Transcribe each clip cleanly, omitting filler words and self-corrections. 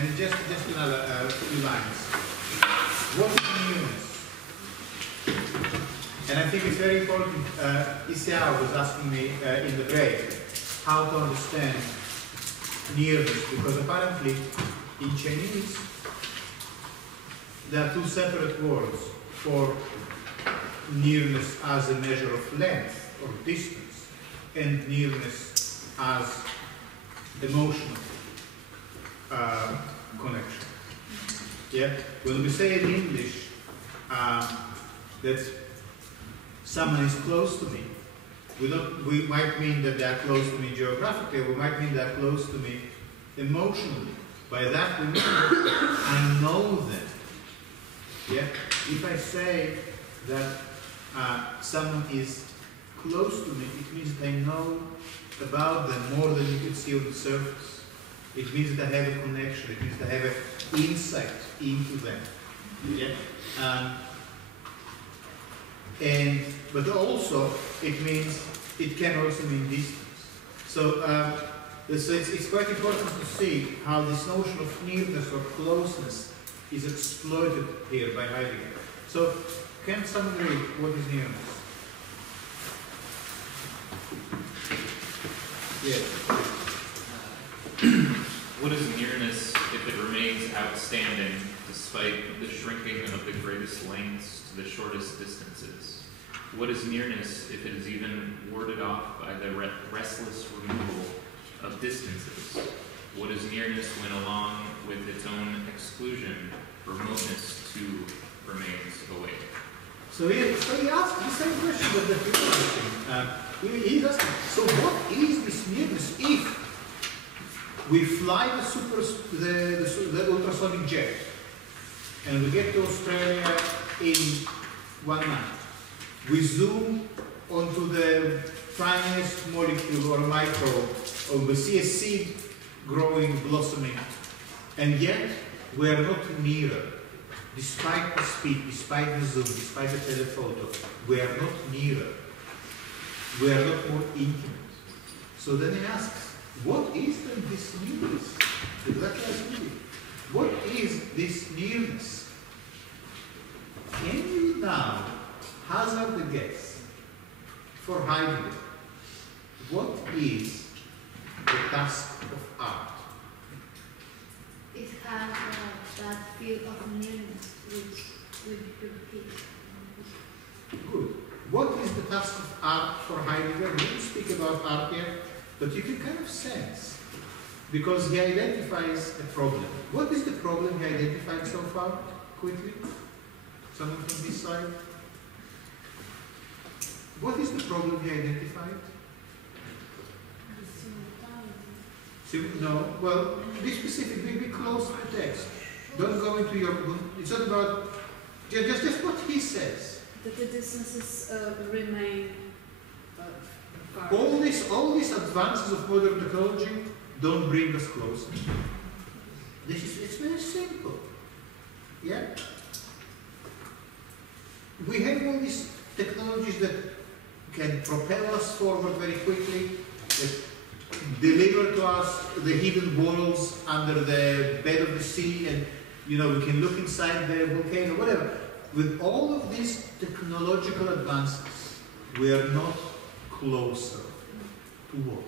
and just another few lines. What is nearness? And I think it's very important. Isiao was asking me in the break how to understand nearness, because apparently in Chinese there are two separate words for nearness as a measure of length or distance, and nearness as emotional connection. Yeah? When we say in English that someone is close to me, we might mean that they are close to me geographically, or we might mean they are close to me emotionally. By that we mean I know them. Yeah? If I say that someone is close to me, it means that I know about them more than you can see on the surface. It means that I have a connection. It means that I have an insight into them. Yeah? But also it can also mean distance. So, it's quite important to see how this notion of nearness or closeness is exploited here by Heidegger. So, can someone read what is nearness? Yes. What is nearness if it remains outstanding despite the shrinking of the greatest lengths to the shortest distances? What is nearness if it is even warded off by the restless removal of distances? What is nearness when, along with its own exclusion, remoteness too remains away? So he asked the same question that the philosopher. He's asking, so what is this nearness if we fly the ultrasonic jet and we get to Australia in 1 night? We zoom onto the tiniest molecule or microbe, or we see a seed growing, blossoming, and yet we are not nearer. Despite the speed, despite the zoom, despite the telephoto, we are not nearer. We are not more intimate. So then he asks, what is then this nearness? Exactly as we did. What is this nearness? Can you now hazard a guess for Heidegger? What is the task of art? It has that feel of nearness which will repeat. Good. What is the task of art for Heidegger? We didn't speak about art yet, but you can kind of sense, because he identifies a problem. What is the problem he identified so far? Quickly? Someone from this side? What is the problem he identified? No, well, be specific, be close to the text. Don't go into your, it's not about, just what he says. That the distances remain far. All these advances of modern technology don't bring us closer. It's very simple. Yeah? We have all these technologies that can propel us forward very quickly, that deliver to us the hidden worlds under the bed of the sea, and we can look inside the volcano, whatever. With all of these technological advances, we are not closer to what?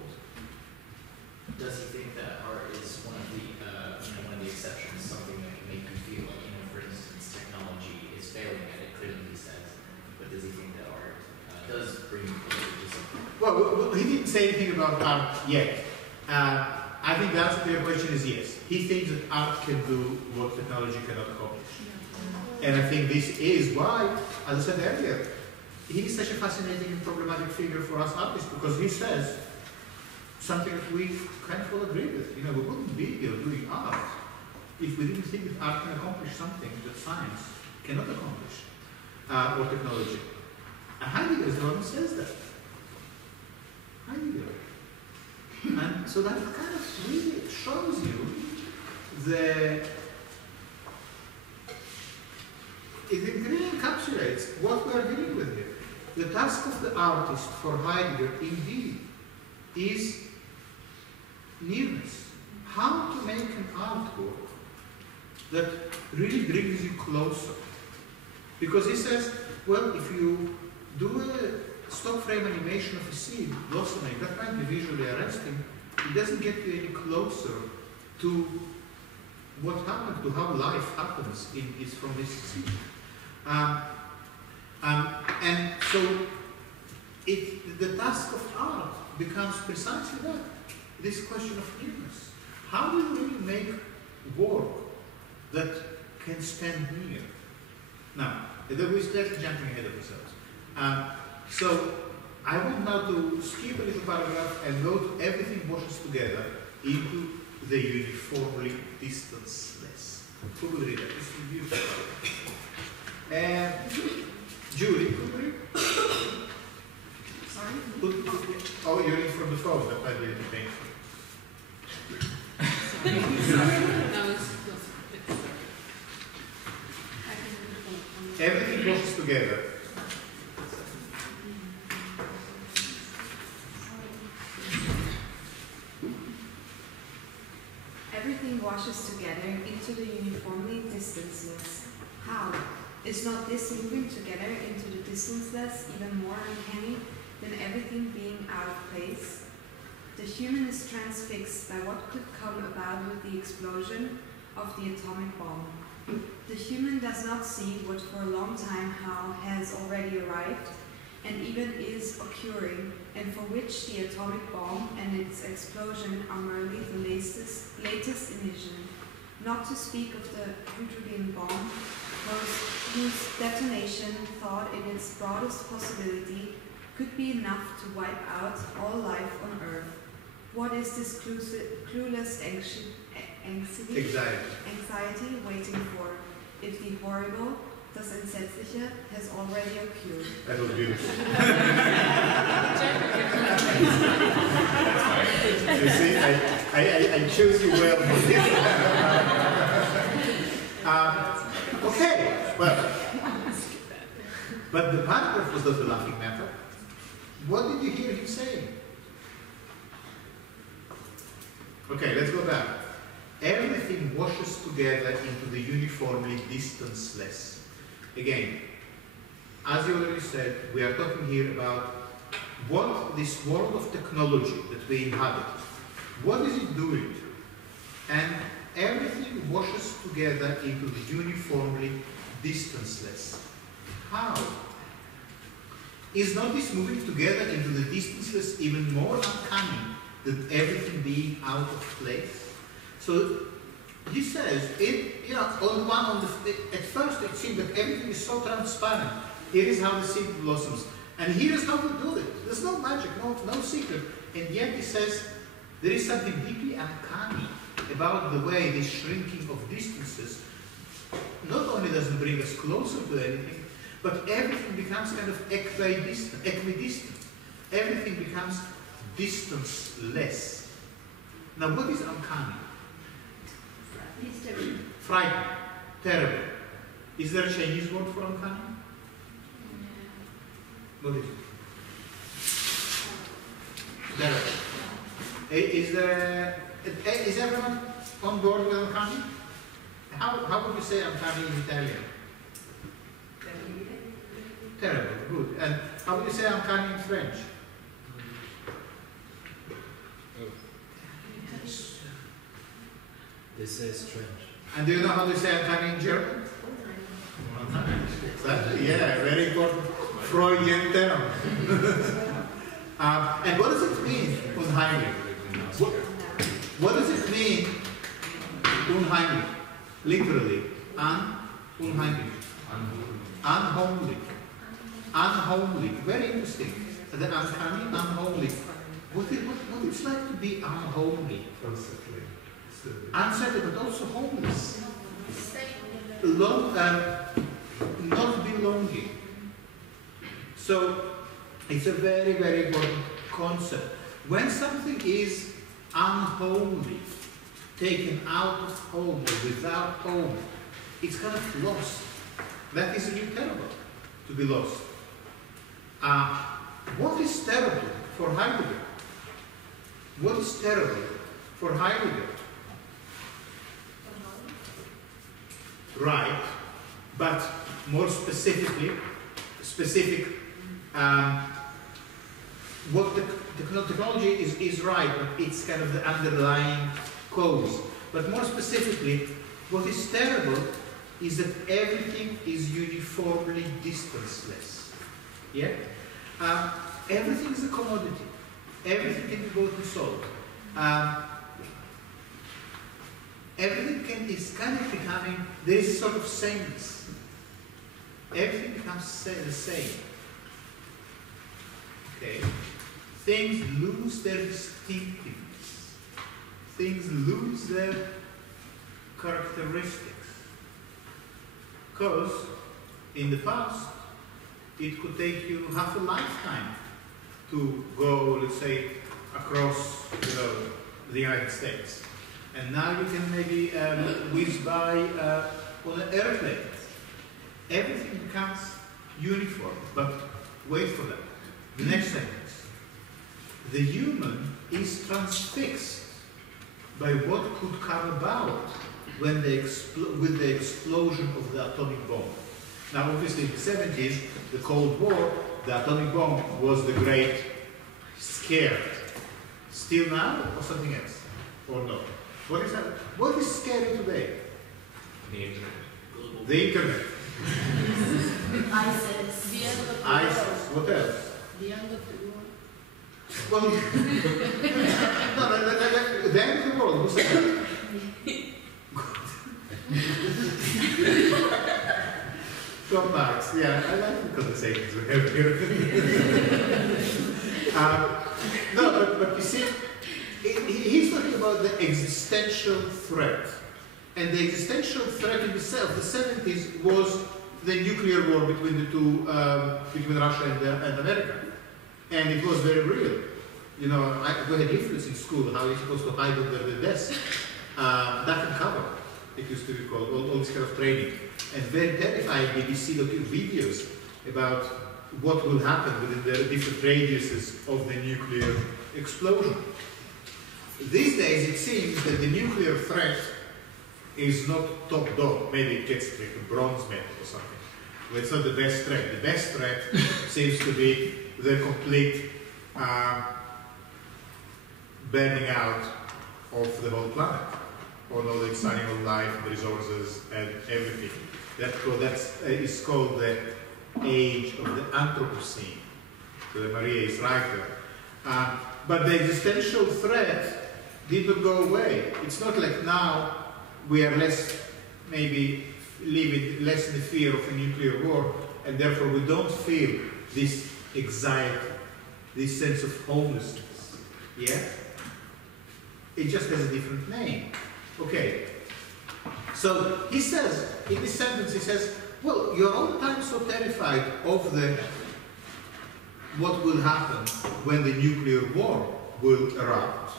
Does he think that art is one of the exceptions, something that can make you feel, for instance, technology is failing at it, clearly he says, but does he think that art does bring you closer to something? Well, he didn't say anything about art yet. I think the answer to your question is yes. He thinks that art can do what technology cannot accomplish. And I think this is why, as I said earlier, he is such a fascinating and problematic figure for us artists, because he says something that we kind of all agree with. We wouldn't be here doing art if we didn't think that art can accomplish something that science cannot accomplish, or technology. And Heidegger is the one who says that. Heidegger. And so that kind of really shows you it really encapsulates what we are dealing with here. The task of the artist for Heidegger, indeed, is nearness. How to make an artwork that really brings you closer. Because he says, well, if you do a stock frame animation of a seed blossoming, that might be visually arresting. It doesn't get you any closer to what happened, to how life happens is from this seed. And so the task of art becomes precisely that, this question of nearness. How do you really make work that can stand near? Now, we're still jumping ahead of ourselves. So I want now to skip a little paragraph and go to everything washes together into the uniformly distanceless. Who will read that? This is beautiful. Julie, could you read? Sorry? Oh, you're in from the phone. That might be a little painful. No, it's Everything washes together. Everything washes together into the uniformly distanceless. How? Is not this moving together into the distanceless even more uncanny than everything being out of place? The human is transfixed by what could come about with the explosion of the atomic bomb. The human does not see what for a long time now has already arrived and even is occurring, and for which the atomic bomb and its explosion are merely the latest emission, not to speak of the hydrogen bomb, whose detonation, thought in its broadest possibility, could be enough to wipe out all life on Earth. What is this clueless anxiety waiting for, if the horrible, das Entsetzliche, has already occurred? That was beautiful. You see, I choose you well for this. Okay, well, but the paragraph was not the laughing matter. What did you hear him saying? Okay, let's go back. Everything washes together into the uniformly distanceless. Again, as you already said, we are talking here about what this world of technology that we inhabit, what is it doing? And everything washes together into the uniformly distanceless. How? Is not this moving together into the distanceless even more uncanny than everything being out of place? So he says, at first it seemed that everything is so transparent. Here is how the seed blossoms, and here is how we do it. There's no magic, no secret. And yet he says there is something deeply uncanny about the way this shrinking of distances not only doesn't bring us closer to anything, but everything becomes kind of equidistant. Everything becomes distanceless. Now, what is uncanny? Frightening, terrible. Is there a Chinese word for uncanny? What is it? Terrible. Is everyone on board with uncanny? How would you say uncanny in Italian? Terrible, good. And how would you say uncanny in French? This is strange. And do you know how to say uncanny in German? Exactly, yeah, very important Freudian term. And what does it mean, unheimlich? What does it mean, unheimlich? Literally, unheimlich. Unhomely. Unhomely. Very interesting. The uncanny, unhomely. What it's like to be unhomely? Unsettled, but also homeless. Not belonging. So it's a very, very important concept. When something is unholy, taken out of home or without home, it's kind of lost. That is really terrible, to be lost. What is terrible for Heidegger? What is terrible for Heidegger? right, but more specific, what the technology is right, but it's kind of the underlying cause. But more specifically, what is terrible is that everything is uniformly distanceless. Yeah? Everything is a commodity. Everything can be bought and sold. Everything is kind of becoming, there is a sort of sameness. Everything becomes the same. Okay? Things lose their distinctiveness. Things lose their characteristics. Because in the past, it could take you half a lifetime to go, let's say, across the United States. And now you can maybe whiz by on an airplane. Everything becomes uniform, but wait for that. The next sentence. The human is transfixed by what could come about when with the explosion of the atomic bomb. Now, obviously, in the 70s, the Cold War, the atomic bomb was the great scare. Still now, or something else? Or no? What is that? What is scary today? The internet. The internet. ISIS. The end of the ISIS. What else? The end of the world. Well, no, the end of the world. What's that? Tom Marx. Yeah, I like the conversations we have here. No, but you see, he's talking about the existential threat. And the existential threat in itself, the 70s, was the nuclear war between the two, between Russia and America. And it was very real. We had leaflets in school, how you're supposed to hide under the desk. Duck and cover, it used to be called, all this kind of training. And very terrifying BBC videos about what will happen within the different radiuses of the nuclear explosion. These days, it seems that the nuclear threat is not top dog. Maybe it gets like a bronze medal or something. But it's not the best threat. The best threat seems to be the complete burning out of the whole planet, or all the exciting of life, the resources, and everything. That is called the age of the Anthropocene. So Maria is right there. But the existential threat did not go away. It's not like now we are maybe living less in the fear of a nuclear war, and therefore we don't feel this anxiety, this sense of homelessness. Yeah? It just has a different name. Okay. So he says, in this sentence, he says, well, you're all the time so terrified of what will happen when the nuclear war will erupt.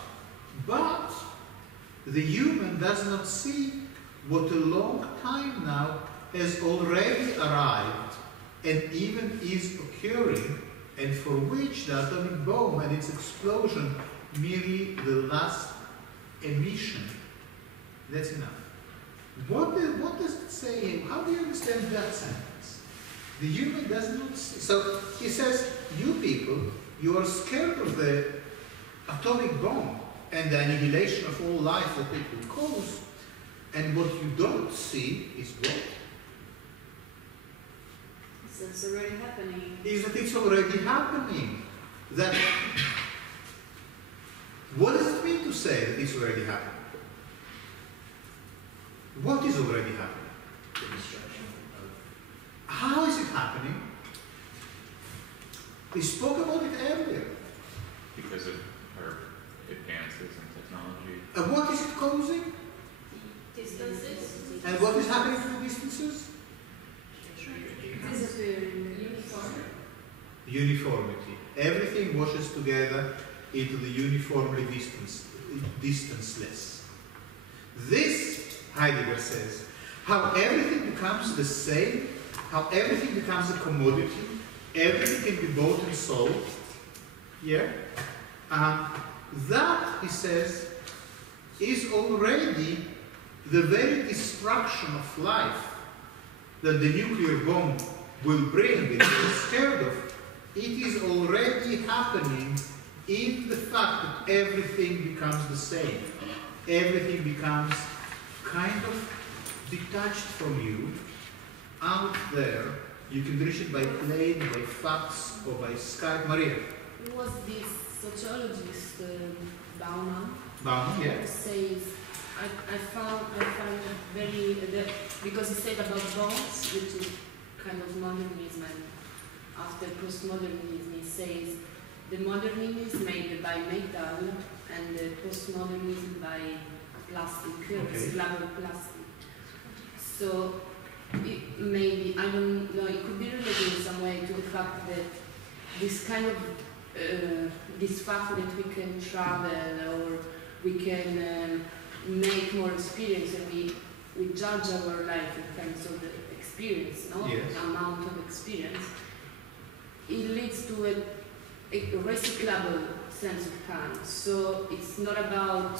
But the human does not see what a long time now has already arrived and even is occurring, and for which the atomic bomb and its explosion merely the last emission. That's enough. What does it say? How do you understand that sentence? The human does not see. So he says, you people, you are scared of the atomic bomb and the annihilation of all life that it will cause, and what you don't see is what? It's already happening. Is that it's already happening. That what does it mean to say that it's already happening? What is already happening? The destruction of. How is it happening? We spoke about it earlier. Because of our advances in technology. And what is it causing? Distances. And what is happening to the distances? Disappearing. Uniformity. Everything washes together into the uniformly distanceless. This, Heidegger says, how everything becomes the same, how everything becomes a commodity, everything can be bought and sold. Yeah? That, he says, is already the very destruction of life that the nuclear bomb will bring, that you're scared of, it is already happening in the fact that everything becomes the same. Everything becomes kind of detached from you, out there. You can reach it by plane, by fax, or by Skype. Maria? Who was this sociologist, Bauman? Bauman, yeah. Who says, I found it very, because he said about bombs, which is kind of modernism, and after postmodernism, he says the modernism is made by metal and the postmodernism by plastic, slab of plastic. So it maybe, I don't know, it could be related in some way to the fact that this kind of, this fact that we can travel or we can make more experience, and we judge our life in terms of the experience, no? Yes. The amount of experience. It leads to a recyclable sense of time. So it's not about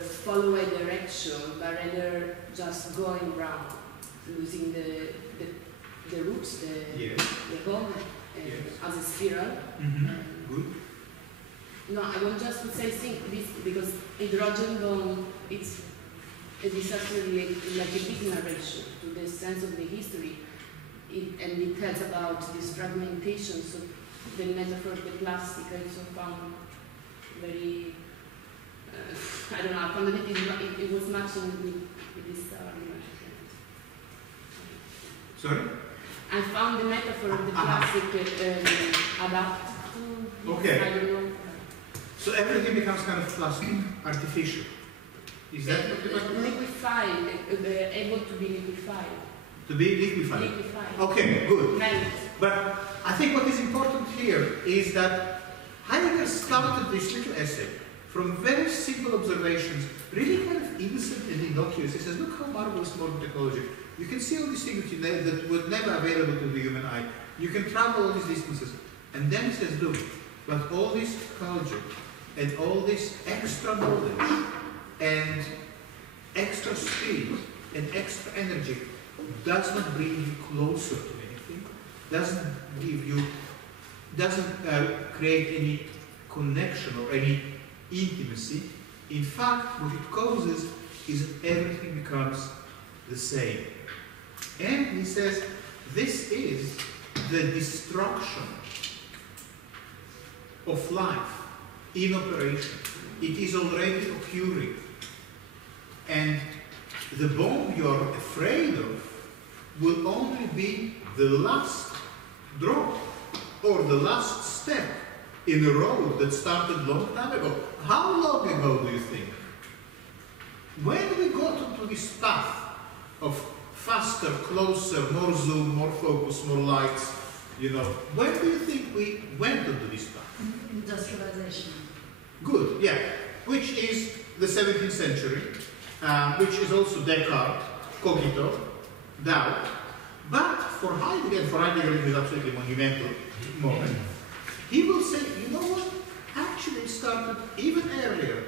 follow a direction, but rather just going around, losing the roots, the home, as a spiral. Good. No, I want just to say this because hydrogen bomb, it's a disaster like a big narration to the sense of the history. And it tells about this fragmentation, so the metaphor of the plastic I also found very, I don't know, I found that it was matching with this argument. Sorry? I found the metaphor of the plastic adapt to, Okay. I don't know. So everything becomes kind of plastic, artificial. Is that what you're talking about? Liquefied, able to be liquefied. To be liquefied. Liquefied. Okay, good. Melt. But I think what is important here is that Heidegger started this little essay from very simple observations, really kind of innocent and innocuous. He says, look how marvelous modern technology. You can see all these things that were never available to the human eye. You can travel all these distances. And then he says, look, but all this technology and all this extra knowledge and extra speed and extra energy does not bring you closer to anything, doesn't create any connection or any intimacy. In fact, what it causes is that everything becomes the same. And he says, this is the destruction of life in operation. It is already occurring. And the bomb you're afraid of will only be the last drop or the last step in a road that started long time ago. How long ago do you think? When we got onto this path of faster, closer, more zoom, more focus, more lights, you know, when do you think we went onto this path? Industrialization. Good, yeah. Which is the 17th century, which is also Descartes, cogito, doubt. But for Heidegger it is absolutely monumental moment. He will say, you know what? Actually, it started even earlier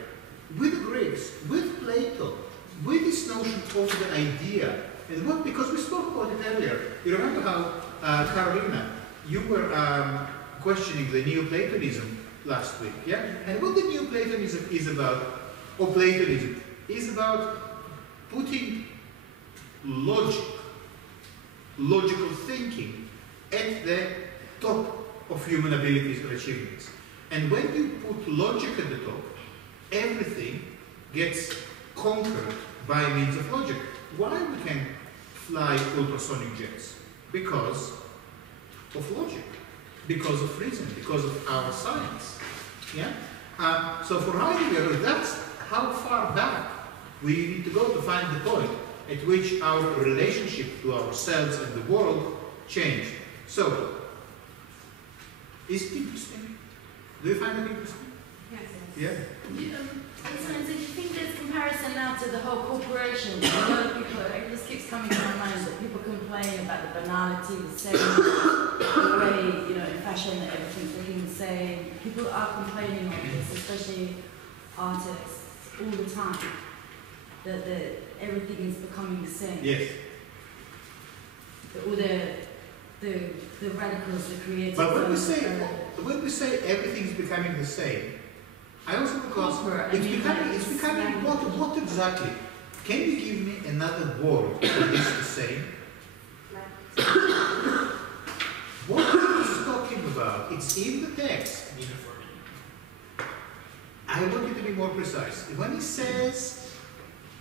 with the Greeks, with Plato, with this notion of the idea. And what? Because we spoke about it earlier. You remember how, Carolina, you were questioning the Neoplatonism last week, yeah? And what the Neoplatonism is about, or Platonism, is about putting logical thinking at the top of human abilities and achievements. And when you put logic at the top, everything gets conquered by means of logic. Why we can fly ultrasonic jets? Because of logic, because of reason, because of our science. Yeah? So for Heidegger, that's how far back we need to go to find the point at which our relationship to ourselves and the world changed. So, is it interesting? Do you find it interesting? Yes. Yeah? So do you think there's comparison now to the whole corporation? A lot of people, it just keeps coming to my mind that people complain about the banality, the same, the way, you know, in fashion that everything's looking the same. People are complaining on this, especially artists, all the time, that everything is becoming the same. Yes. the radicals, the creators. But when we say everything is becoming the same, I also because it's becoming what exactly? Can you give me another word for this the same? What are you talking about? It's in the text. Uniformity. I want you to be more precise. When he says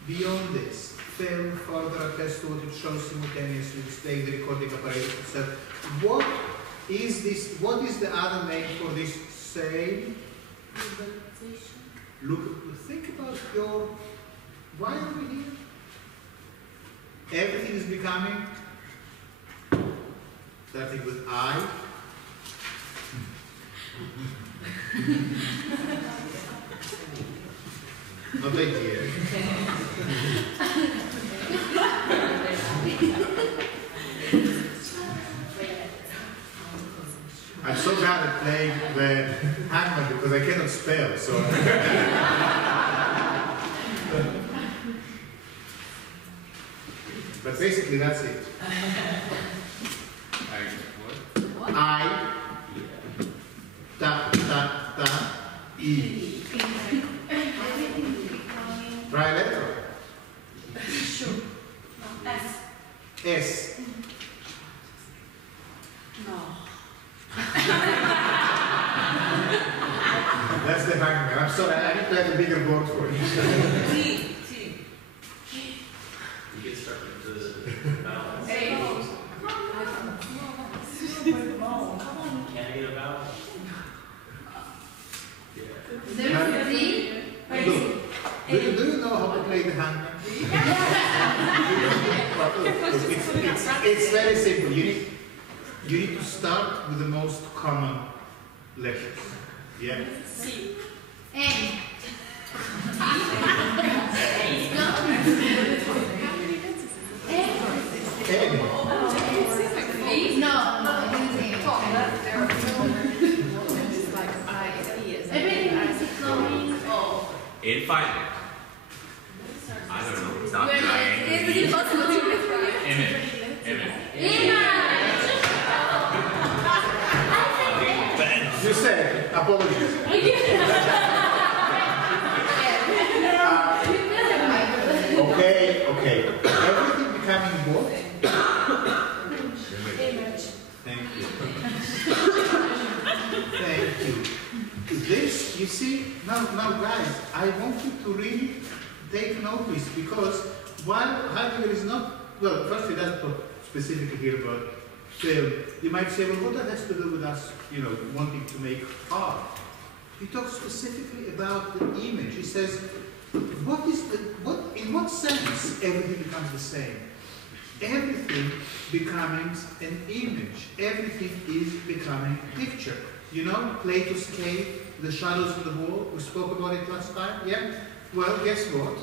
beyond this, fail further attest to what it shows simultaneously, display the recording apparatus itself. What is this? What is the other name for this same? Look, think about your. Why are we here? Everything is becoming. Starting with I. Not idea. I'm so bad at playing the handman because I cannot spell, so. But basically that's it. What? I, ta, ta, ta, E. Right letter? Sure. S. S. No. That's the hangman. I'm sorry, I need to have a bigger board for it. T. You get started with the vowels. A. Can I get a vowel? Yeah. There's a D. Look, do you know how to play the hangman? It's very simple. You need to start with the most common letters. Yeah? C. N. N. Everything is flowing. Infinite. I don't know. It's not Is it triangle. impossible to read for you? Image. You said, apologies. Okay. Everything becoming what? Thank you. Thank you. This, you see, now guys, I want you to really take notice because while Heidegger is not, well, first he doesn't talk specifically here about film. You might say, well, what that has to do with us, wanting to make art? He talks specifically about the image. He says, in what sense everything becomes the same? Everything becomes an image. Everything is becoming a picture. Plato's cave, the shadows on the wall, we spoke about it last time, yeah? Well, guess what?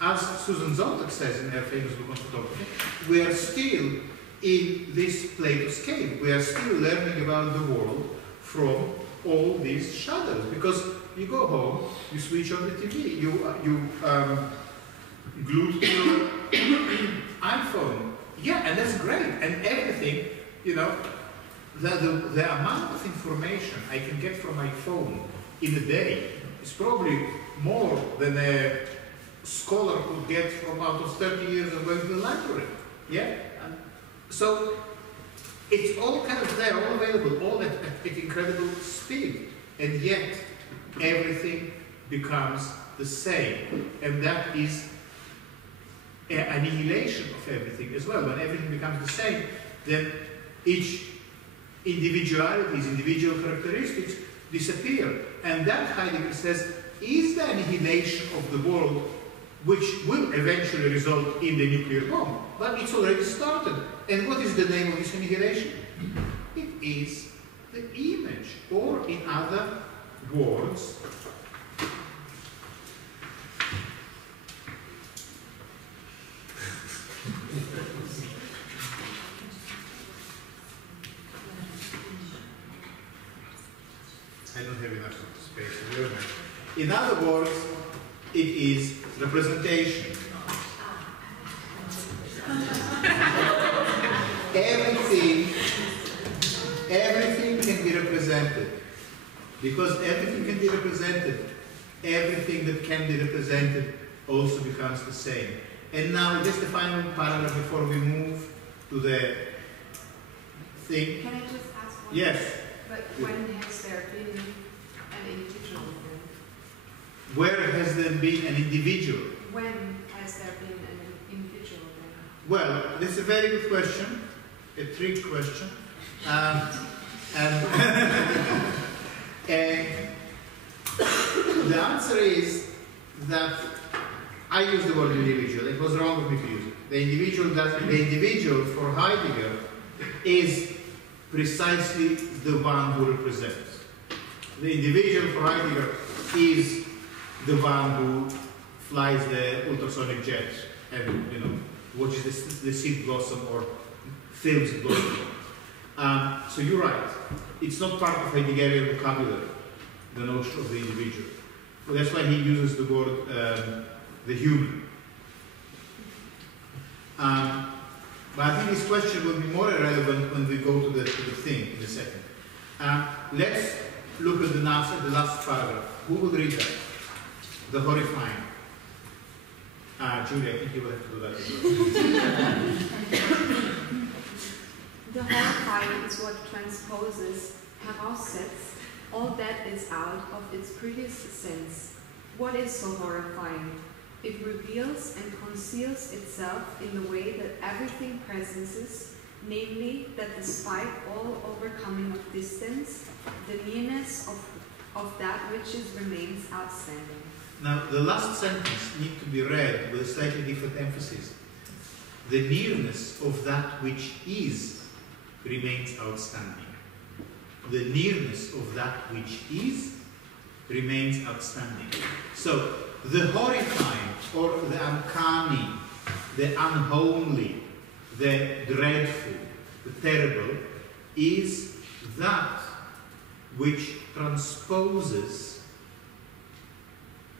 As Susan Sontag says in her famous book on photography, we are still in this Plato's cave. We are still learning about the world from all these shadows. Because you go home, you switch on the TV, you glue to your iPhone. Yeah, and that's great. And everything, the amount of information I can get from my phone in a day is probably more than a scholar could get from out of 30 years of going to the library. Yeah? So it's all kind of there, all available, all at incredible speed. And yet everything becomes the same. And that is an annihilation of everything as well. When everything becomes the same, then each individualities, individual characteristics disappear. And that, Heidegger says, is the annihilation of the world which will eventually result in the nuclear bomb. But it's already started. And what is the name of this annihilation? It is the image, or in other words, I don't have enough space to learn it. In other words, it is representation. everything can be represented. Because everything can be represented, everything that can be represented also becomes the same. And now, just the final paragraph before we move to the thing. Can I just ask one? Yes. But when has there been an individual then? Where has there been an individual? When has there been an individual then? Well, this is a very good question, a trick question. And the answer is that I use the word individual. It was wrong of me to use it. The individual for Heidegger is precisely the one who represents. The individual for Heidegger is the one who flies the ultrasonic jet and watches the seed blossom or films it blossom. So you're right. It's not part of Heideggerian vocabulary, the notion of the individual. So that's why he uses the word the human. But I think this question will be more relevant when we go to the thing in a second. Let's look at the last paragraph. Who will read that? The horrifying. Julia, I think you will have to do that as well. The horrifying is what transposes, Heraussets, all that is out of its previous sense. What is so horrifying? It reveals and conceals itself in the way that everything presences, namely that despite all overcoming of distance, the nearness of that which remains outstanding. Now, the last sentence needs to be read with a slightly different emphasis. The nearness of that which is remains outstanding. The nearness of that which is remains outstanding. So, the horrifying, or the uncanny, the unholy, the dreadful, the terrible, is that which transposes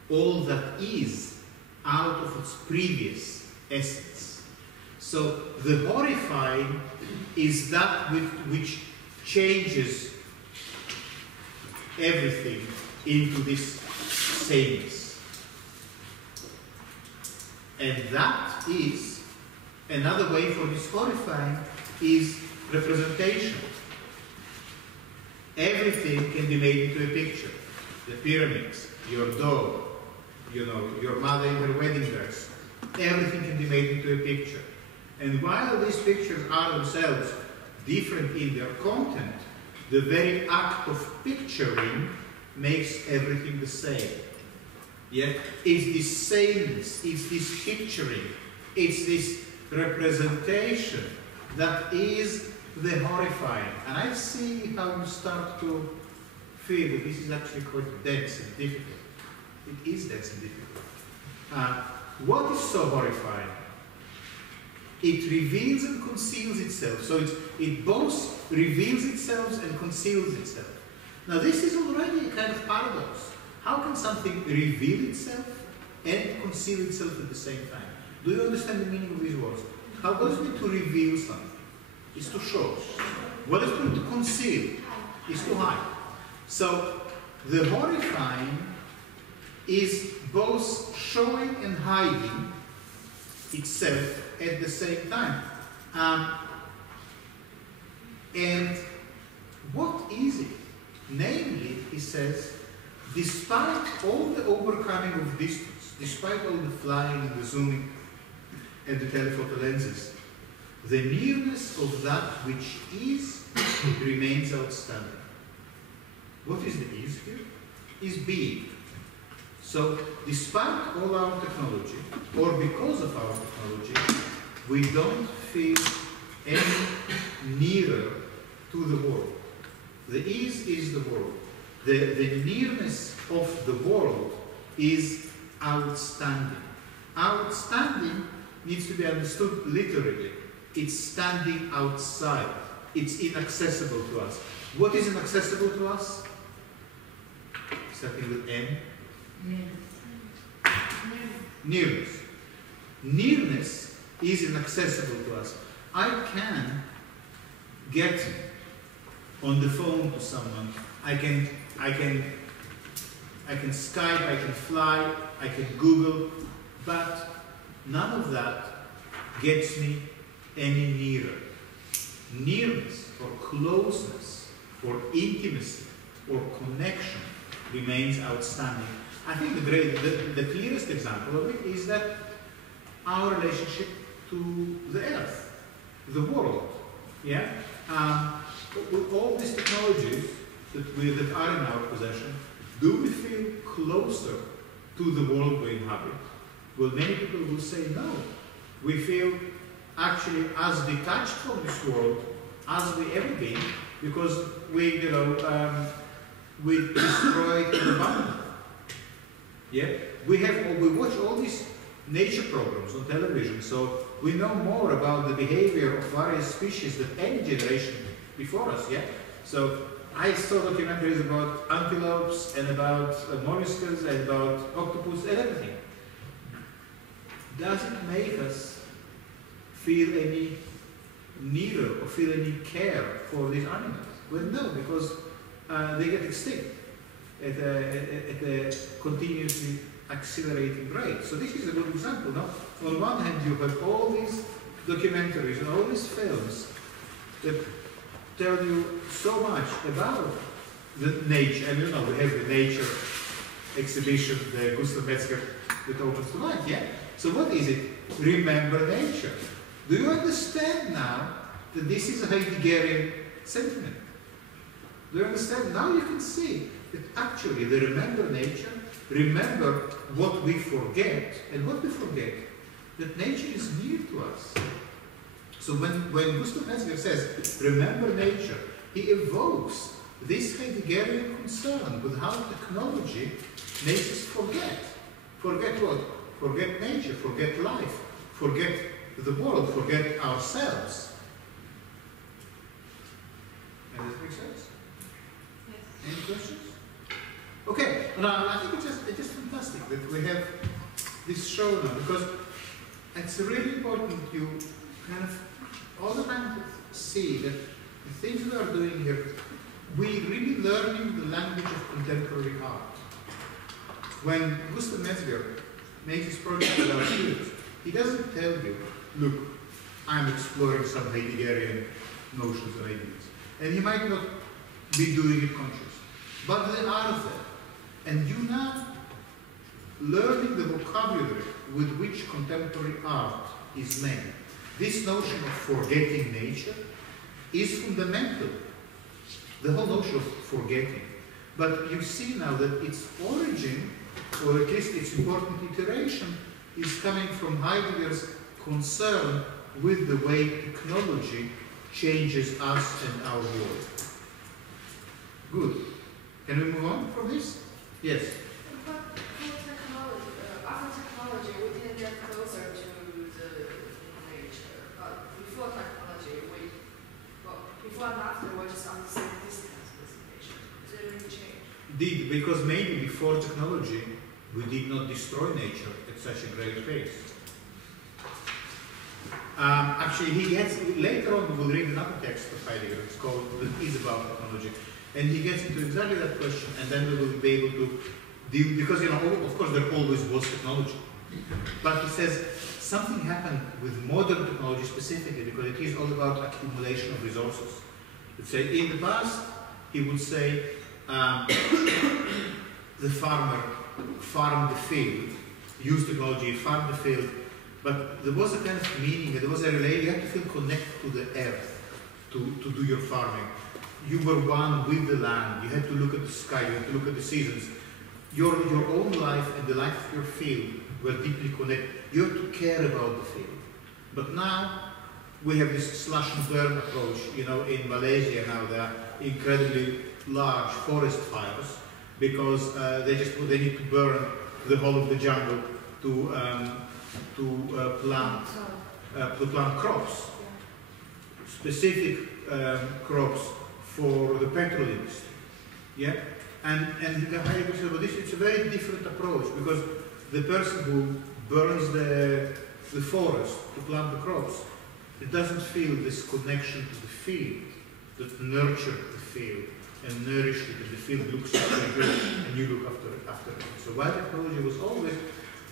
all that is out of its previous essence. So, the horrifying is that which changes everything into this sameness. And that is, another way for this horrifying is representation. Everything can be made into a picture. The pyramids, your dog, your mother in her wedding dress. Everything can be made into a picture. And while these pictures are themselves different in their content, the very act of picturing makes everything the same. Yeah? It's this sameness, it's this picturing, it's this representation that is the horrifying. And I see how you start to feel that this is actually quite dense and difficult. It is dense and difficult. What is so horrifying? It reveals and conceals itself. So it both reveals itself and conceals itself. Now this is already a kind of paradox. How can something reveal itself and conceal itself at the same time? Do you understand the meaning of these words? How does it mean to reveal something? It's to show. What does it mean to conceal? It's to hide. So the horrifying is both showing and hiding itself at the same time. And what is it? Namely, he says, despite all the overcoming of distance, despite all the flying and the zooming and the telephoto lenses, the nearness of that which is remains outstanding. What is the is here? Is being. So, despite all our technology, or because of our technology, we don't feel any nearer to the world. The is the world. The nearness of the world is outstanding. Outstanding needs to be understood literally. It's standing outside. It's inaccessible to us. What is inaccessible to us? Starting with N. Nearness. Nearness is inaccessible to us. I can get on the phone to someone. I can Skype, I can fly, I can Google, but none of that gets me any nearer. Nearness or closeness or intimacy or connection remains outstanding. I think the clearest example of it is that our relationship to the earth, the world. Yeah? With all these technologies that are in our possession, do we feel closer to the world we inhabit? Well, many people will say no. We feel actually as detached from this world as we ever been, because we destroy it and abandon it. Yeah, we watch all these nature programs on television, so we know more about the behavior of various species than any generation before us. Yeah, so I saw documentaries about antelopes and about molluscs and about octopus and everything. Does it make us feel any nearer or feel any care for these animals? Well, no, because they get extinct at a continuously accelerating rate. So this is a good example. No? On one hand, you have all these documentaries and all these films that tell you so much about the nature. And you know, we have the nature exhibition, the Gustav Metzger that opens tonight. Yeah. So what is it? Remember nature. Do you understand now that this is a Heideggerian sentiment? Do you understand? Now you can see that actually the remember nature, remember what we forget, and what we forget, that nature is near to us. So when Gustav Metzger says, remember nature, he evokes this Heideggerian concern with how technology makes us forget. Forget what? Forget nature, forget life, forget the world, forget ourselves. Does that make sense? Yes. Any questions? Okay, now I think it's just fantastic that we have this show now, because it's really important you kind of all the time see that the things we are doing here, we're really learning the language of contemporary art. When Gustav Metzger makes his project with our students, he doesn't tell you, look, I'm exploring some Heideggerian notions and ideas. And he might not be doing it conscious, but they are there. And you now learning the vocabulary with which contemporary art is made. This notion of forgetting nature is fundamental. The whole notion of forgetting. But you see now that its origin, or at least its important iteration, is coming from Heidegger's concern with the way technology changes us and our world. Good. Can we move on from this? Yes. But after technology, we didn't get closer to the nature. But before technology, before and after, we're just on the same distance with nature. It didn't really change. Indeed, because maybe before technology, we did not destroy nature at such a great pace. Actually, he gets, later on we will read another text of Heidegger, it's called, that is about technology. And he gets into exactly that question, and then we will be able to deal, because, you know, of course there always was technology. But he says something happened with modern technology specifically, because it is all about accumulation of resources. Let's say in the past, he would say, the farmer farmed the field, used technology, farmed the field, but there was a kind of meaning, there was a relation, you had to feel connected to the earth to do your farming. You were one with the land, you had to look at the sky, you had to look at the seasons. Your own life and the life of your field were deeply connected. You had to care about the field. But now, we have this slash and burn approach. You know, in Malaysia now there are incredibly large forest fires because they need to burn the whole of the jungle to plant crops, specific crops for the petrol industry. Yeah, and Heidegger said, well, it's a very different approach because the person who burns the forest to plant the crops, it doesn't feel this connection to the field. that nurture the field and nourish it, and the field looks very good, and you look after it. So while technology was always,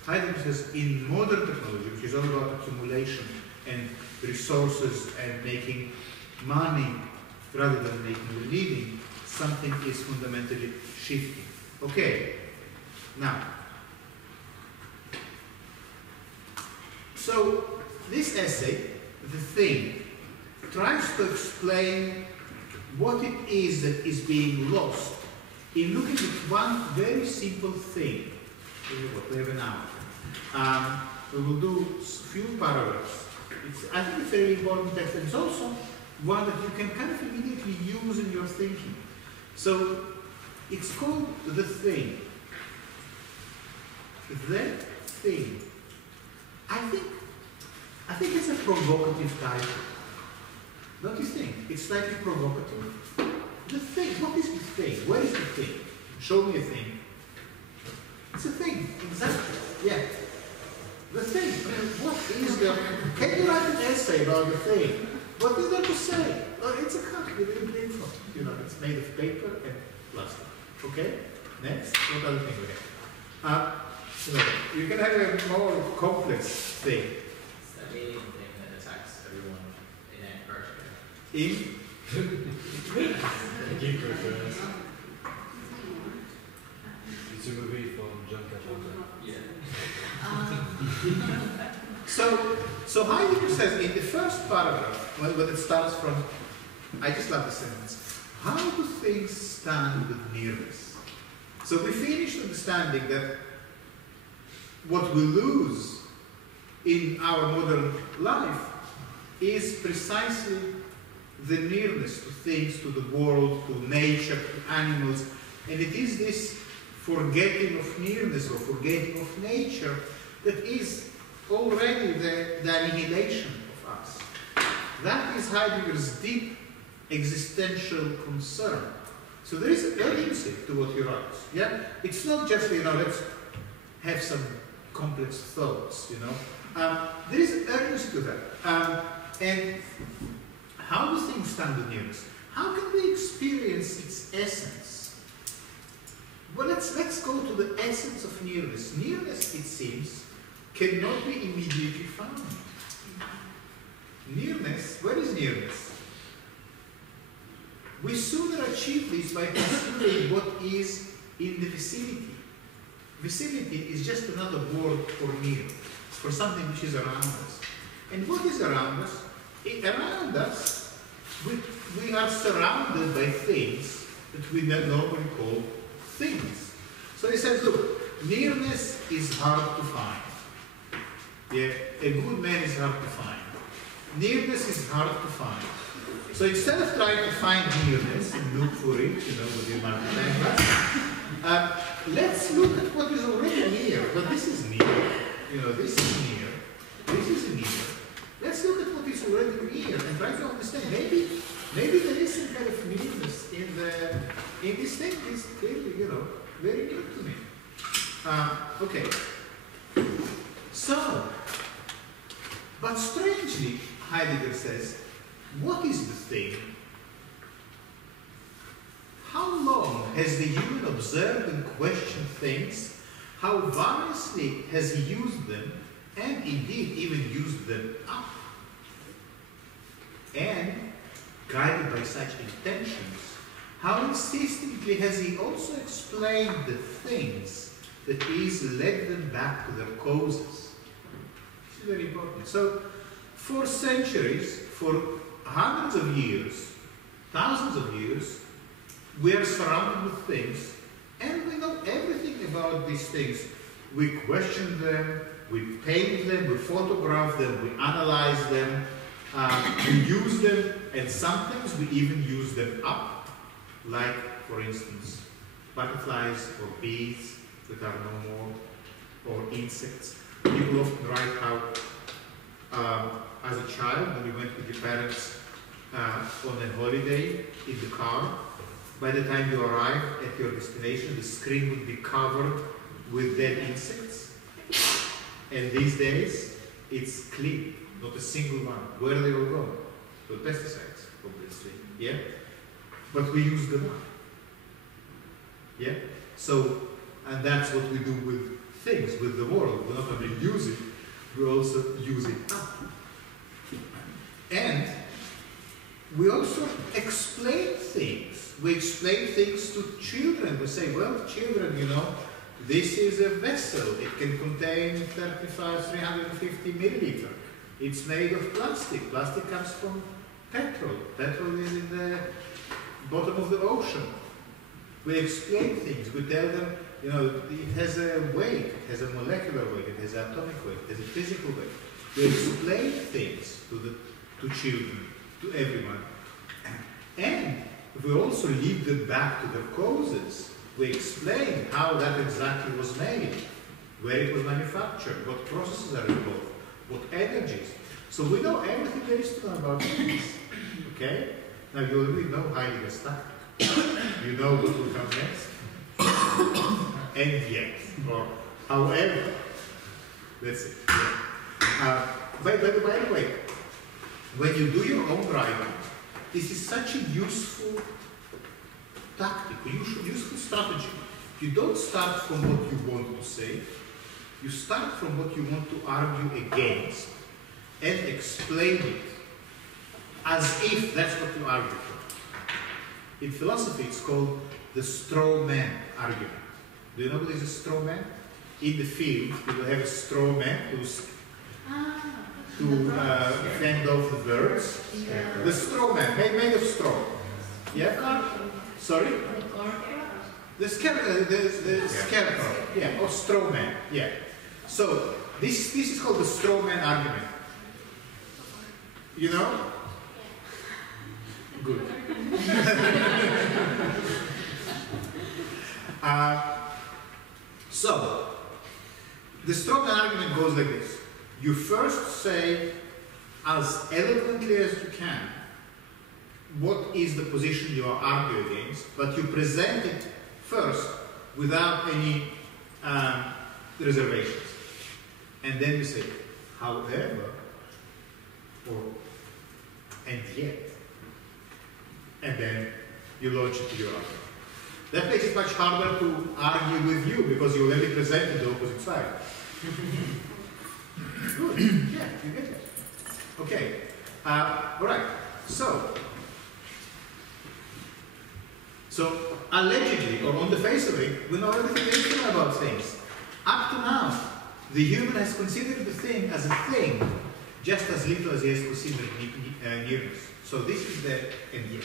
Heidegger says, in modern technology, which is all about accumulation and resources and making money rather than making a living, something is fundamentally shifting. Okay, now, so this essay, The Thing, tries to explain what it is that is being lost in looking at one very simple thing. We have an hour. We will do a few paragraphs. I think it's a very important text, and it's also one that you can kind of immediately use in your thinking. So it's called The Thing. The Thing. I think it's a provocative title. Don't you think? It's slightly provocative. The thing. What is the thing? Where is the thing? Show me a thing. It's a thing. Exactly. Yeah. The thing. I mean, what is the... Can you write an essay about the thing? What is there to say? Oh, it's a cup with info. You know, it's made of paper and plastic. Okay? Next. What other thing we have? You can have a more complex thing. It's that alien thing that attacks everyone in Antarctica. It's a movie from John Carpenter. Yeah. So Heidegger says in the first paragraph, when it starts from, I just love the sentence, how do things stand with nearness? So we finished understanding that what we lose in our modern life is precisely the nearness to things, to the world, to nature, to animals, and it is this forgetting of nearness or forgetting of nature that is already the annihilation of us. That is Heidegger's deep existential concern. So there is an urgency to what he writes. Yeah, it's not just let's have some complex thoughts. There is an urgency to that. And how do things stand with nearness? How can we experience its essence? Well, let's go to the essence of nearness. Nearness, it seems, cannot be immediately found. Nearness, where is nearness? We sooner achieve this by considering what is in the vicinity. Vicinity is just another word for near, for something which is around us. And what is around us? Around us, we are surrounded by things that we normally call things. So he says, look, nearness is hard to find. Yeah, a good man is hard to find. Nearness is hard to find. So instead of trying to find nearness and look for it, with your magnifying glass, let's look at what is already near. But this is near. This is near. This is near. Let's look at what is already near and try to understand. Maybe there is some kind of nearness in this thing. It's clearly, very near to me. Okay. So, but strangely, Heidegger says, what is the thing? How long has the human observed and questioned things? How variously has he used them, and indeed even used them up? And, guided by such intentions, how insistently has he also explained the things that is led them back to their causes? This is very important. So, for centuries, for hundreds of years, thousands of years, we are surrounded with things, and we know everything about these things. We question them, we paint them, we photograph them, we analyze them, we use them, and sometimes we even use them up, like, for instance, butterflies or bees that are no more, or insects. People often write how, as a child, when you went with your parents on a holiday in the car, by the time you arrive at your destination, the screen would be covered with dead insects. And these days, it's clean, not a single one. Where are they all going? To pesticides. obviously. Yeah? But we use them up. Yeah? So, and that's what we do with things, with the world. We not only use it, we also use it up. And we also explain things. We explain things to children. We say, well, children, you know, this is a vessel. It can contain 350 milliliter. It's made of plastic. Plastic comes from petrol. Petrol is in the bottom of the ocean. We explain things. We tell them, you know, it has a weight, it has a molecular weight, it has an atomic weight, it has a physical weight. We explain things to children, to everyone. And we also lead them back to the causes. We explain how that exactly was made, where it was manufactured, what processes are involved, what energies. So we know everything there is to know about things. Okay? Now you already know Heidegger's tactic. You know what will come next. And yet, or however. That's it. Yeah. By the way, when you do your own writing, this is such a useful tactic, useful strategy. You don't start from what you want to say. You start from what you want to argue against and explain it as if that's what you argue for. In philosophy, it's called the straw man argument. Do you know what is a straw man? In the field, you will have a straw man who's to fend off the birds. Yeah. The straw man, made of straw. Yeah? Sorry? The scarecrow. Yeah, or straw man. Yeah. So, this is called the straw man argument. You know? Good. So, the straw man argument goes like this. You first say, as eloquently as you can, what is the position you are arguing against, but you present it first without any reservations. And then you say, however, or and yet, and then you launch into your argument. That makes it much harder to argue with you because you already presented the opposite side. Good. Yeah, you get it. Okay. All right. So allegedly, or on the face of it, we know everything there is to know about things. Up to now, the human has considered the thing as a thing, just as little as he has considered nearness. So this is the and yet.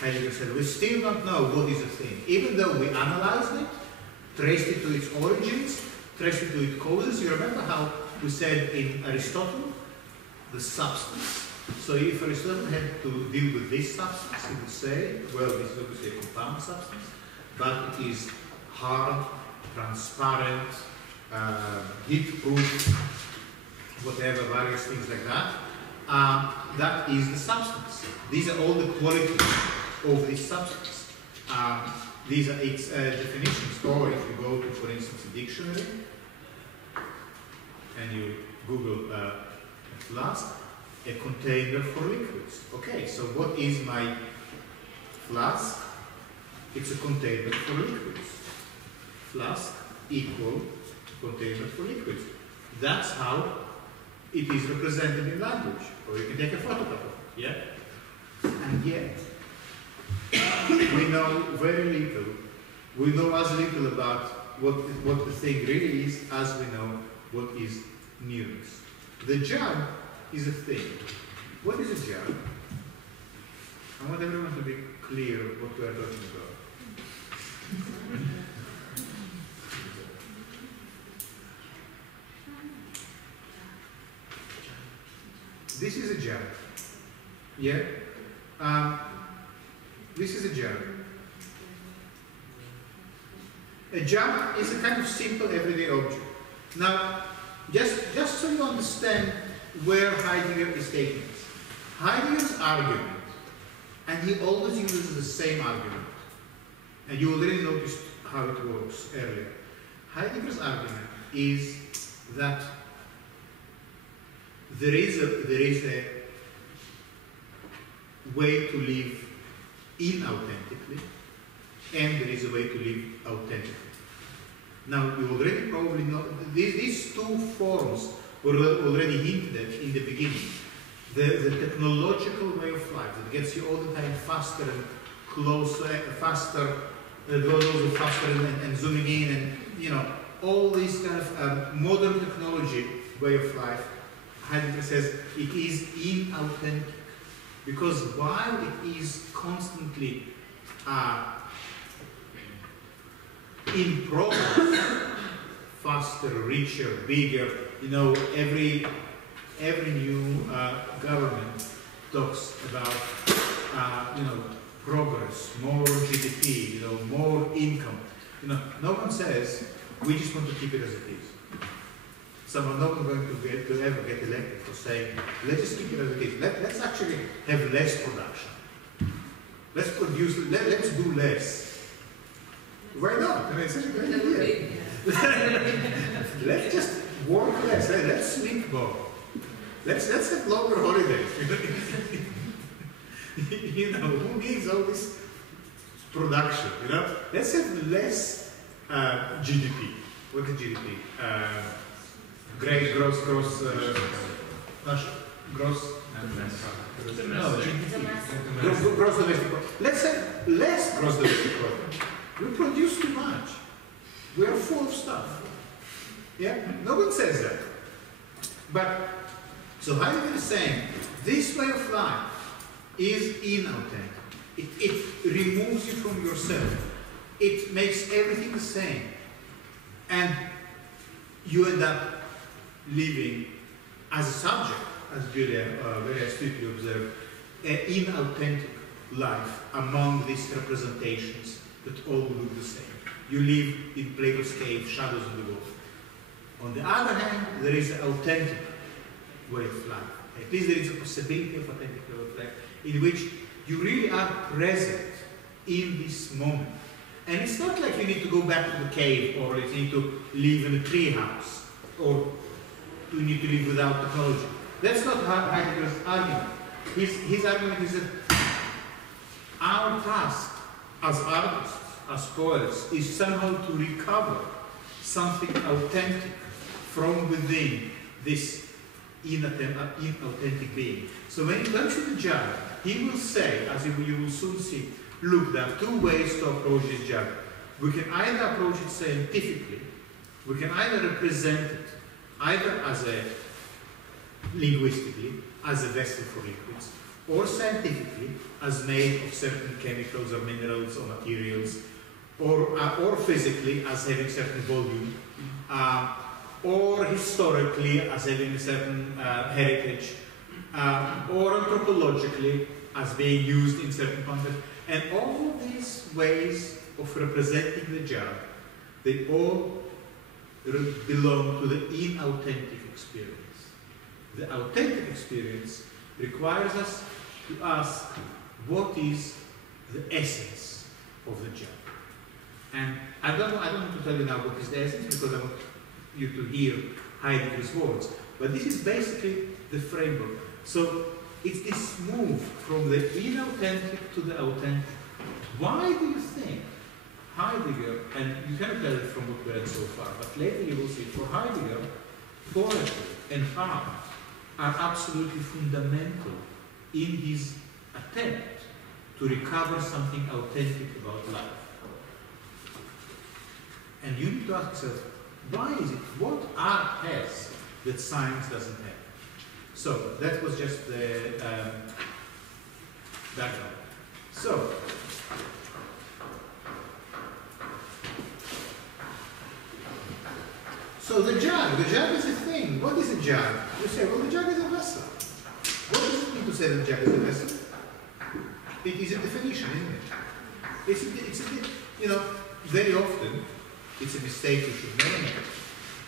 Heidegger said, we still don't know what is a thing. Even though we analyzed it, traced it to its origins, traced it to its causes. You remember how we said in Aristotle, the substance. So if Aristotle had to deal with this substance, he would say, well, this is obviously a compound substance, but it is hard, transparent, heat-proof, whatever, various things like that. That is the substance. These are all the qualities of this substance. These are its definitions. Or if you go to, for instance, a dictionary, and you Google flask, a container for liquids. Okay, so what is my flask? It's a container for liquids. Flask equal container for liquids. That's how it is represented in language. Or you can take a photograph of it. Yeah? And yet, we know very little. We know as little about what the thing really is as we know what is nearness. The jug is a thing. What is a jug? I want everyone to be clear what we are talking about. This is a jug. Yeah? This is a jug. A jug is a kind of simple everyday object. Now, just so you understand where Heidegger is taking us. Heidegger's argument, and he always uses the same argument, and you already noticed how it works earlier. Heidegger's argument is that there is way to live inauthentically, and there is a way to live authentically. Now, you already probably know, these two forms were already hinted at in the beginning. The technological way of life that gets you all the time faster and closer, faster, goes faster and zooming in, and you know, all this kind of modern technology way of life, Heidegger says it is inauthentic. Because while it is constantly in progress, faster, richer, bigger, you know, every new government talks about, you know, progress, more GDP, you know, more income. You know, no one says we just want to keep it as it is. So we're not going to ever get elected for saying, let's just keep it as it is. Let's actually have less production. Let's produce, let's do less. Why not? I mean, it's such a great idea. Let's just work less. Let's sleep more. Let's have longer holidays. You know, who needs all this production? You know, let's have less GDP. What is GDP? Gross gross domestic product. Let's have less gross domestic product. We produce too much. We are full of stuff. Yeah, no one says that. But so Heidegger is saying this way of life is inauthentic. It removes you from yourself. It makes everything the same, and you end up living as a subject, as Julia very astutely observed, an inauthentic life among these representations that all look the same. You live in Plato's cave, shadows on the wall. On the other hand, there is an authentic way of life. At least there is a possibility of authentic way of life in which you really are present in this moment. And it's not like you need to go back to the cave, or you need to live in a tree house, or you need to live without technology. That's not Heidegger's argument. His argument is that our task as artists, as poets, is somehow to recover something authentic from within this inauthentic being. So when he comes to the judge, he will say, as you will soon see, look, there are two ways to approach this judge. We can either approach it scientifically, we can either represent it either as a linguistically, as a vessel for liquids, or scientifically, as made of certain chemicals or minerals or materials, or physically, as having certain volume, or historically, as having a certain heritage, or anthropologically, as being used in certain contexts. And all of these ways of representing the jar, they all belong to the inauthentic experience. The authentic experience requires us to ask, what is the essence of the jar? And I don't want to tell you now what is the essence, because I want you to hear Heidegger's words. But this is basically the framework. So it's this move from the inauthentic to the authentic. Why do you think Heidegger, and you cannot tell it from what we read so far, but later you will see, for Heidegger, poetry and art are absolutely fundamental in his attempt to recover something authentic about life. And you need to ask yourself, why is it? What art has that science doesn't have? So that was just the background. So the jug is a thing. What is a jug? You say, well, the jug is a vessel. What does it mean to say the jug is a vessel? It is a definition, isn't it? It's you know, very often, it's a mistake you should never make.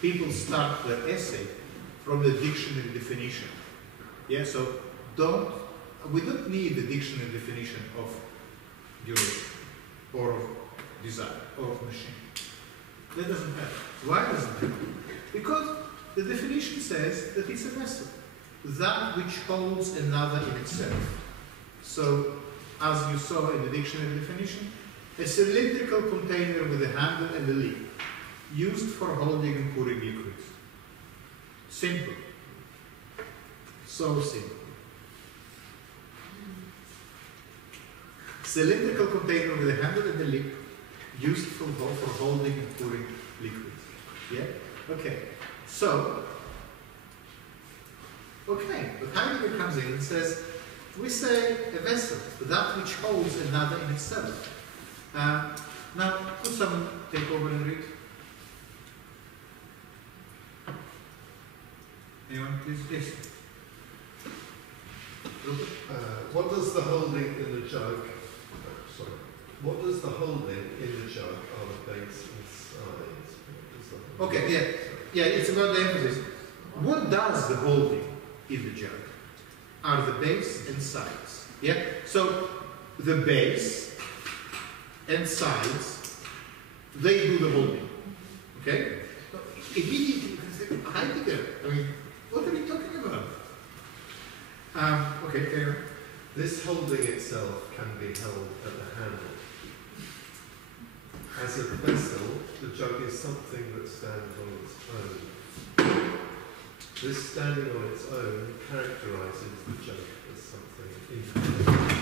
People start their essay from the dictionary definition. Yeah, so we don't need the dictionary definition of duration, or of desire, or of machine. That doesn't matter. Why doesn't it matter? Because the definition says that it's a vessel, that which holds another in itself. So, as you saw in the dictionary definition, a cylindrical container with a handle and a lid, used for holding and pouring liquids. Simple. So simple. Cylindrical container with a handle and a lid, used for holding and pouring liquids. Yeah? Okay. So, okay, but Heidegger comes in and says, we say a vessel, that which holds another in itself. Now, could someone take over and read? Anyone, please? Yes. Rupert? What does the holding in the jug? Sorry. What does the holding in the jug are the base and sides? Okay, yeah. Yeah, it's about the emphasis. What does the holding in the jug? Are the base and sides. Yeah? So, the base and sides, they do the holding. Okay? So, immediately, Heidegger, I mean, what are you talking about? Okay, carry on. This holding itself can be held at the handle. As a vessel, the jug is something that stands on its own. This standing on its own characterizes the jug as something independent.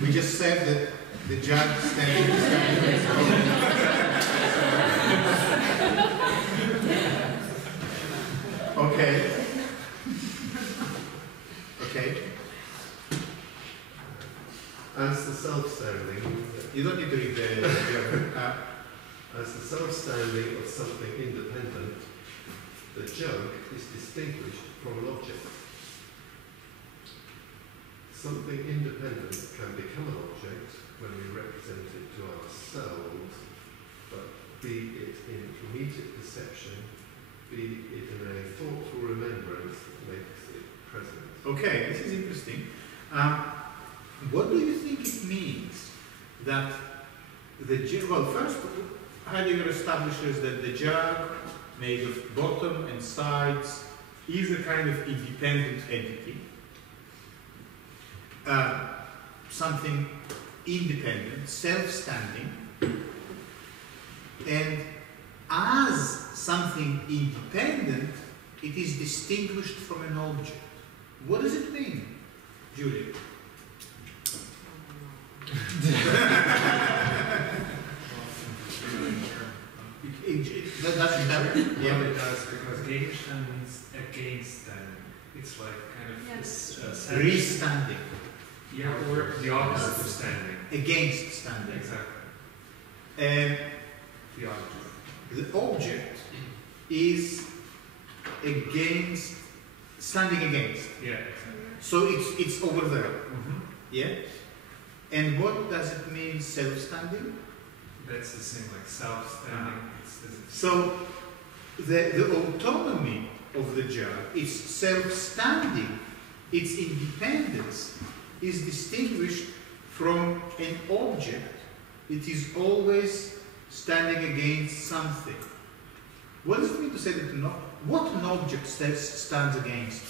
We just said that the jug standing on its own. Okay. Okay. As the self-standing, You don't need to read the German. as the self-standing of something independent, the jug is distinguished from an object. Something independent can become an object when we represent it to ourselves, but be it in immediate perception, be it in a thoughtful remembrance that makes it present. Okay, this is interesting. What do you think it means that the jug, well, first, Heidegger establishes that the jug, made of bottom and sides, is a kind of independent entity. Something independent, self-standing, and as something independent, it is distinguished from an object. What does it mean, Julia? That doesn't happen. Yeah, it does, because Gegenstand means against standing. It's like kind of Re-standing. Yeah, or the opposite of standing. Against standing. Exactly. And The object. the object is against, standing against. Yeah, exactly. So it's over there. Yeah? And what does it mean, self-standing? That's the same, like self-standing. So the autonomy of the jug, its self-standing, its independence is distinguished from an object. It is always standing against something. What does it mean to say that what an object stands against?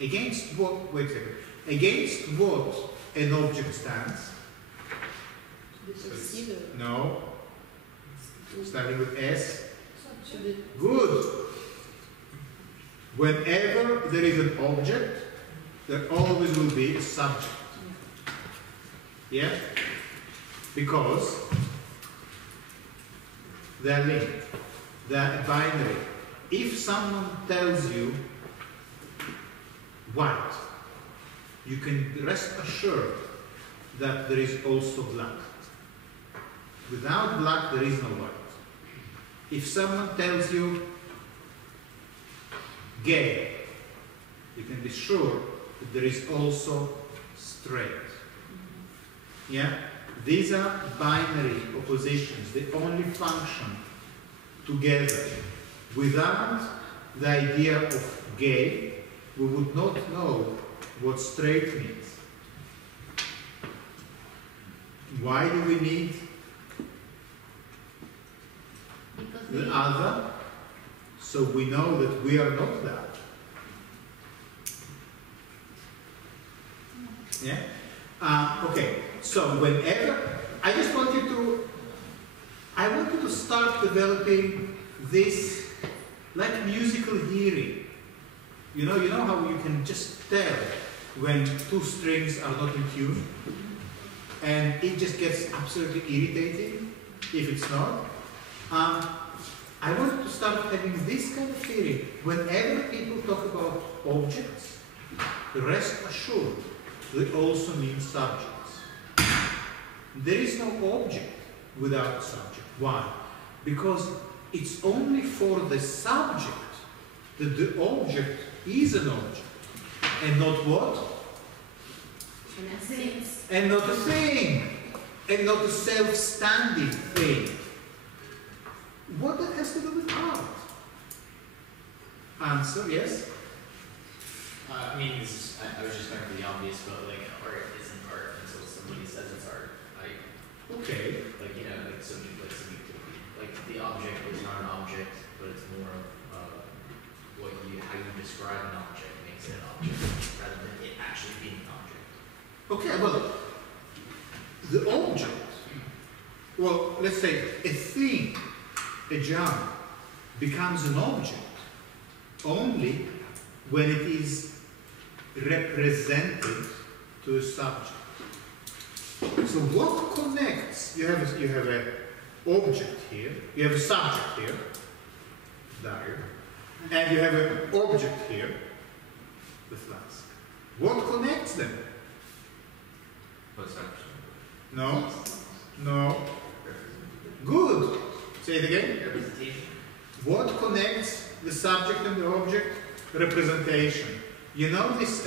Against what? Wait a second. Against what an object stands? No. Starting with S. Good. Whenever there is an object, there always will be a subject. Yeah? Because they are linked. They are binary. If someone tells you white, you can rest assured that there is also black. Without black, there is no white. If someone tells you gay, you can be sure that there is also straight. Yeah? These are binary oppositions. They only function together. Without the idea of gay, we would not know what straight means. Why do we need the other? So we know that we are not that. Yeah? Okay, so whenever, I wanted to start developing this like musical hearing. You know how you can just tell when two strings are not in tune? And it just gets absolutely irritating if it's not. I wanted to start having this kind of feeling. Whenever people talk about objects, rest assured, they also mean subjects. There is no object without a subject. Why? Because it's only for the subject that the object is an object. And not what? And not a thing. And not a self-standing thing. What that has to do with art? Answer, yes? I mean, I was just going for the obvious, but like art isn't art until somebody says it's art. Okay. Like, you know, like subjectivity. Like the object is not an object, but it's more of how you describe an object makes it an object, rather than it actually being an object. Okay, well, the object, well, let's say a thing, a jar, becomes an object only when it is represented to a subject. So what connects? You have an object here, you have a subject here, there, and you have an object here, the flask. What connects them? Perception. No. No. Good. Say it again. Representation. What connects the subject and the object? Representation. You know this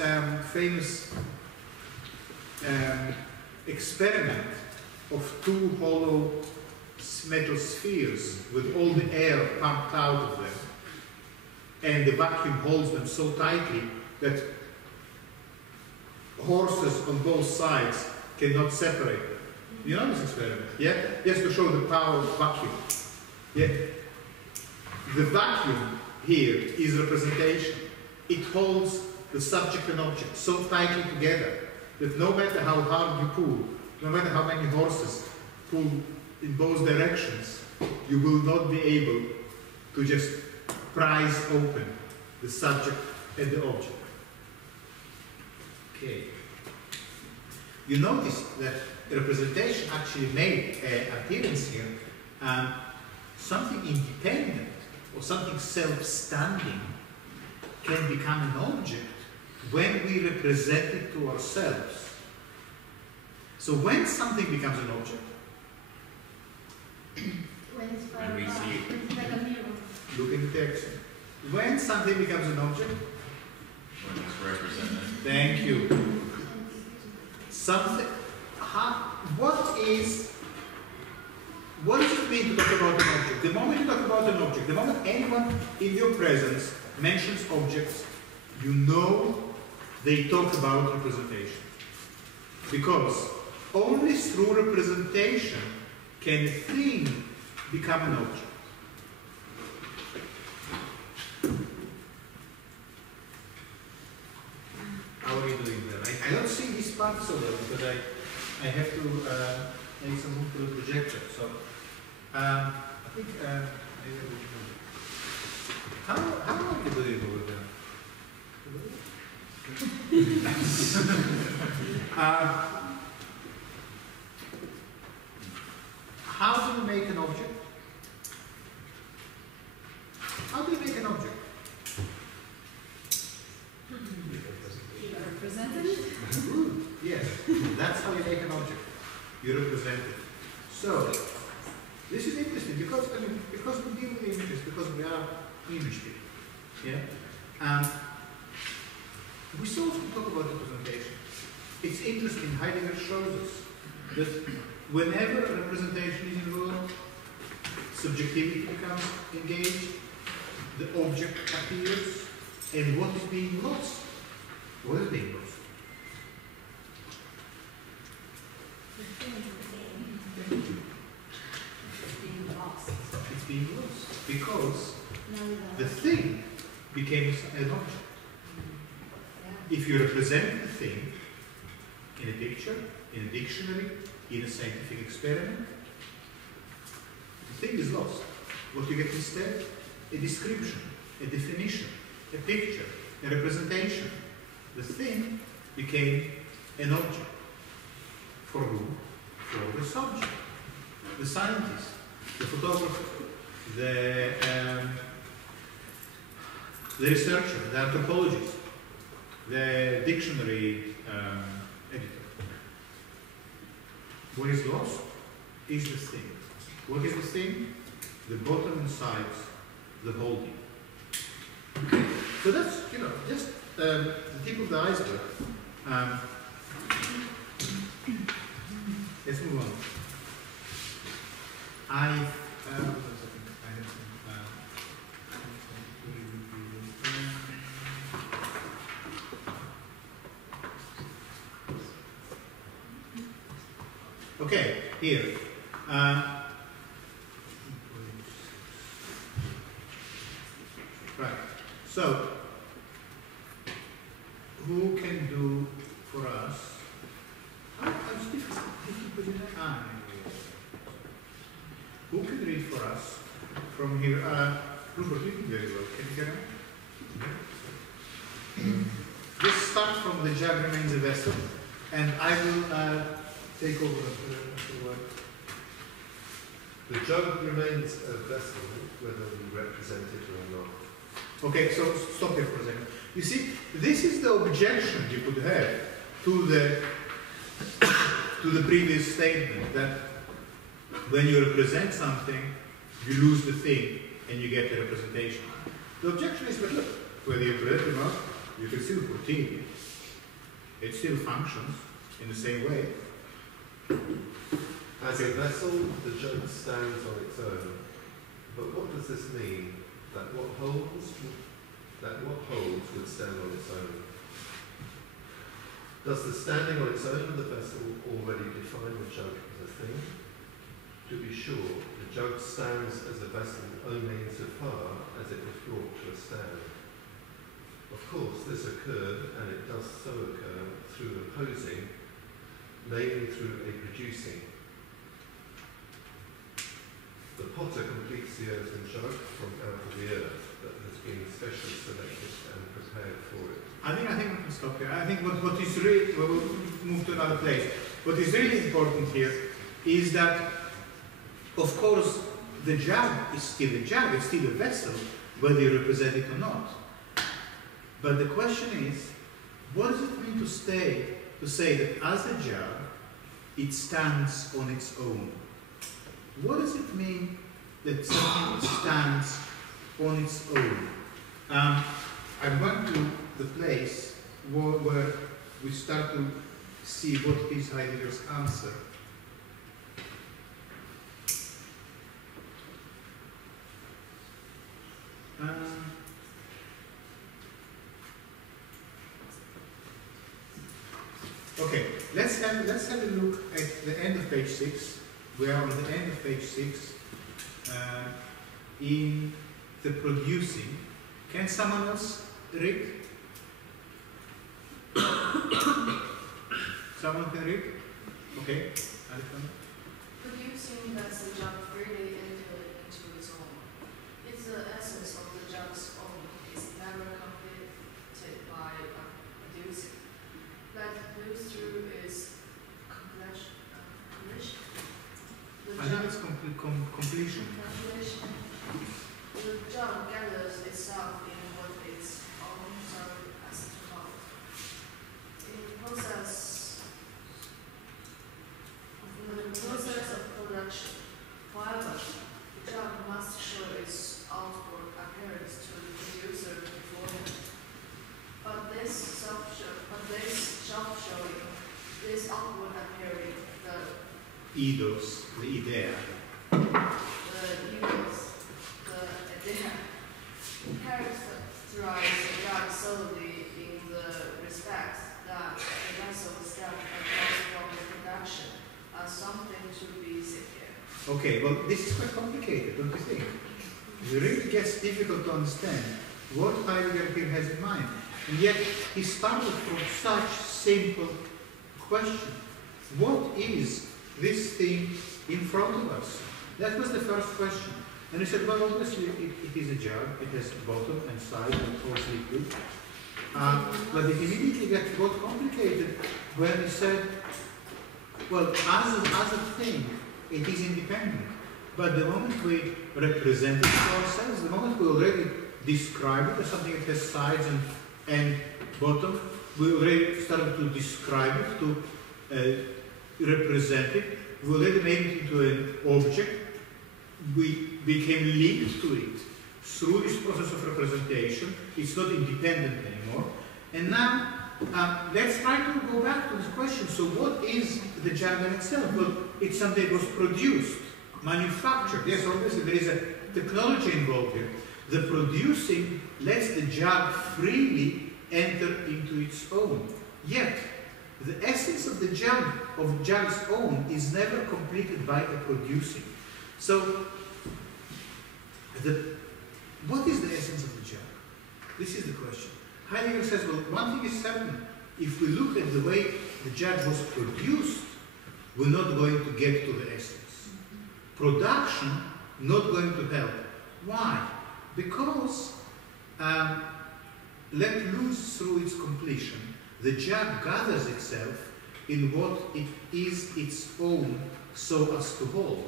famous experiment of two hollow metal spheres with all the air pumped out of them, and the vacuum holds them so tightly that horses on both sides cannot separate them. You know this experiment? Yeah? Just to show the power of vacuum. Yeah? The vacuum here is representation. It holds the subject and object so tightly together that no matter how hard you pull, no matter how many horses pull in both directions, you will not be able to just prise open the subject and the object. Okay. You notice that representation actually made an appearance here. Something independent or something self-standing can become an object when we represent it to ourselves. So when something becomes an object, When we see it. Like a mirror. look in the text. When something becomes an object, When it's represented. thank you. Something. What does it mean to talk about an object? The moment you talk about an object, the moment anyone in your presence mentions objects, you know they talk about representation. Because only through representation can a thing become an object. How are you doing there? I don't see this part so well because I have to make some move to the projector. So I think maybe we can. How are you doing over there? How do you make an object? How do you make an object? Represented it? Good. Yes, that's how you make an object. You represent it. So, this is interesting because we deal with images, because we are image people. Yeah? We so often talk about representation. It's interesting, Heidegger shows us that whenever a representation is involved, subjectivity becomes engaged, the object appears, and what is being lost? What is being lost? It's being lost because the thing became an object. If you represent the thing, in a picture, in a dictionary, in a scientific experiment. The thing is lost. What you get instead? A description, a definition, a picture, a representation. The thing became an object. For whom? For the subject, the scientist, the photographer, the researcher, the anthropologist, the dictionary editor. What is lost is the thing. What is the thing? The bottom and sides, the holding. So that's, just the tip of the iceberg. Let's move on. Okay, here. Right. So, who can do for us? Who can read for us from here? Rupert, you can very well. Can you get on? Just start from the jug remains a vessel, and I will take over the word. The jug remains a vessel, whether we represent it or not. Okay, so stop here for a second. You see, this is the objection you could have to the previous statement, that when you represent something, you lose the thing and you get the representation. The objection is, but look, whether you represent it or not, you can still put T in it. It still functions in the same way. As a vessel, the jug stands on its own. But what does this mean? That what holds would stand on its own. Does the standing on its own of the vessel already define the jug as a thing? To be sure, the jug stands as a vessel only insofar as it was brought to a stand. Of course, this occurred, and it does so occur, through opposing, namely through a producing. The potter completes the earthen jug from out of the earth that has been specially selected and prepared for it. I think we can stop here. I think what is really, we'll move to another place. What is really important here is that, of course, the jug is still a jug, it's still a vessel, whether you represent it or not. But the question is, what does it mean to say that as a jug, it stands on its own? What does it mean that something stands on its own? I went to the place where we start to see what is Heidegger's answer. Okay, let's have a look at the end of page 6. We are on the end of page 6 in the producing. Can someone else read? Someone can read? Okay. Producing lets the jug freely enter into its own. It's the essence of the jug's own. It's never completed by producing. That moves through is completion. I think it's completion. The jug gathers itself in what its own serve as to hold. In the process of production, however, the jug must show its outward appearance to the producer beforehand. But this self-showing, this outward appearing, the Eidos, the idea. Characterize the jug solely in the respect that the vessel itself across from the production as something to be secure. Okay, well, this is quite complicated, don't you think? It really gets difficult to understand what Heidegger here has in mind. And yet, he started from such simple question. What is this thing in front of us? That was the first question. And he said, well, obviously it is a jug. It has bottom and side and holds liquid. But it immediately got complicated when he said, well, as a thing, it is independent. But the moment we represent it to ourselves, the moment we already describe it as something that has sides and bottom, we already started to describe it, to represent it. We already made it into an object. We became linked to it through this process of representation. It's not independent anymore. And now, let's try to go back to this question. So what is the jug in itself? Well, it's something that was produced, manufactured. Yes, obviously there is a technology involved here. The producing lets the jug freely enter into its own. Yet, the essence of the jug's own is never completed by the producing. So, what is the essence of the jug? This is the question. Heidegger says, well, one thing is certain. If we look at the way the jug was produced, we're not going to get to the essence. Production, not going to help. Why? Because let loose through its completion, the jug gathers itself in what it is its own so as to hold.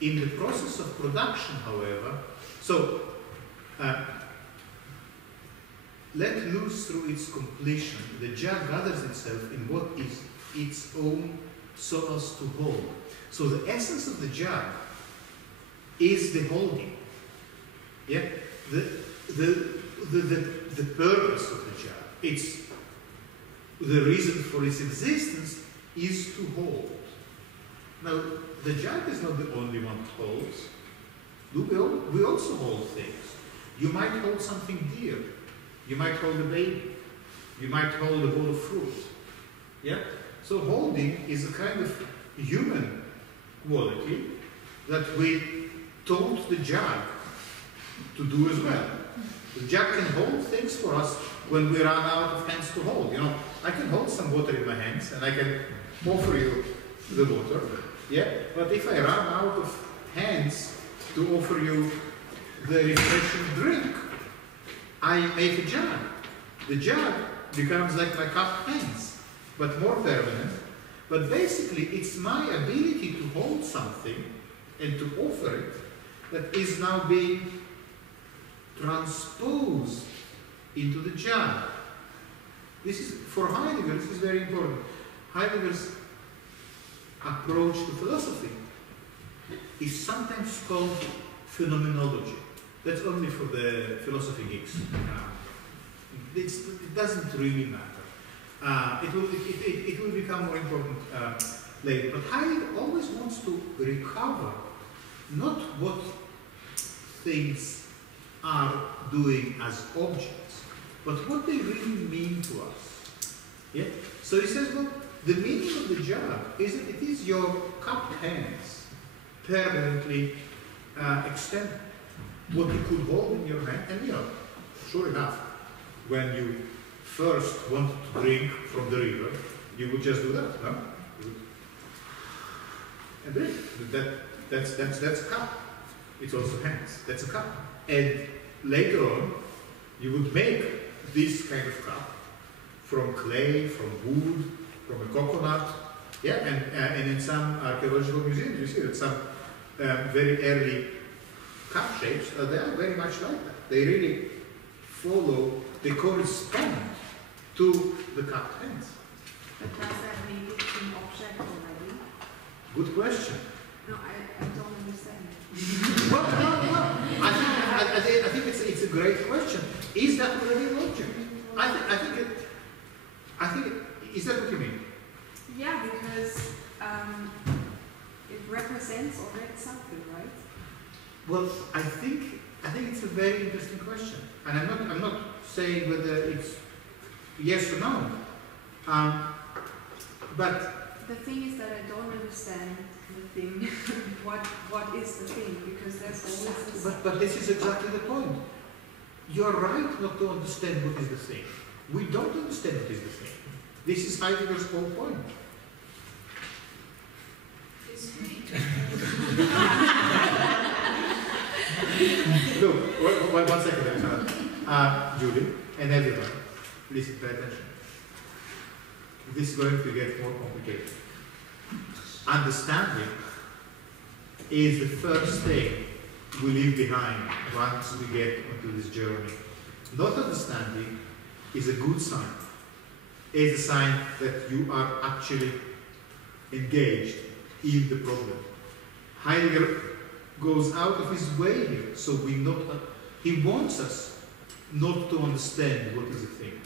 In the process of production, however, let loose through its completion, the jug gathers itself in what is its own so as to hold. So the essence of the jug is the holding. Yeah? The purpose of the jug, the reason for its existence is to hold. Now, the jug is not the only one that holds. We also hold things. You might hold something dear. You might hold a baby. You might hold a bowl of fruit. Yeah? So holding is a kind of human quality that we taught the jug to do as well. The jug can hold things for us when we run out of hands to hold. You know, I can hold some water in my hands and I can offer you the water. Yeah? But if I run out of hands to offer you the refreshing drink, I make a jug. The jug becomes like my cupped hands, but more permanent. But basically, it's my ability to hold something and to offer it that is now being transposed into the jug. This is, for Heidegger, this is very important. Heidegger's approach to philosophy is sometimes called phenomenology. That's only for the philosophy geeks. It doesn't really matter. It will become more important later. But Heidegger always wants to recover not what things are doing as objects, but what they really mean to us. Yeah? So he says, well, the meaning of the jug is that it is your cupped hands permanently extended. What you could hold in your hand, and you know, sure enough, when you first wanted to drink from the river, you would just do that, no? And drink. That's a cup. It's also hands. That's a cup. And later on, you would make this kind of cup from clay, from wood, from a coconut. Yeah, and in some archaeological museums, you see that some very early cup shapes, they are very much like that. They really follow, they correspond to the cupped hands. But does that make it an object already? Good question. No, I don't understand. Well, no. I think it's a great question. Is that already an object? I think is that what you mean? Yeah, because it represents already something, right? Well, I think it's a very interesting question, and I'm not saying whether it's yes or no. But the thing is that I don't understand the thing. what is the thing? Because there's always this. But this is exactly the point. You're right not to understand what is the thing. We don't understand what is the thing. This is Heidegger's whole point. Look, one second, Alexander. Julie, and everyone, please pay attention. This is going to get more complicated. Understanding is the first thing we leave behind once we get onto this journey. Not understanding is a good sign. It's a sign that you are actually engaged in the problem. Heidegger goes out of his way here, so he wants us not to understand what is a thing.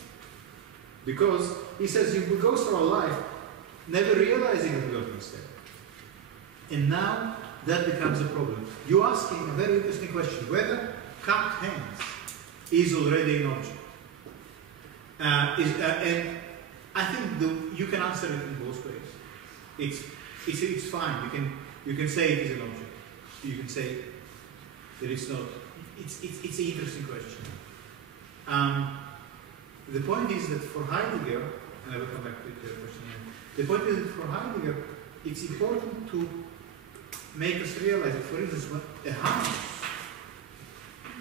Because he says we go through our life never realizing that we don't understand. And now that becomes a problem. You're asking a very interesting question, whether cut hands is already an object. And I think you can answer it in both ways. It's fine. You can say it is an object. You can say that it's not. It's an interesting question. The point is that for Heidegger, and I will come back to the question again. The point is that for Heidegger, it's important to make us realize that, for instance, when a house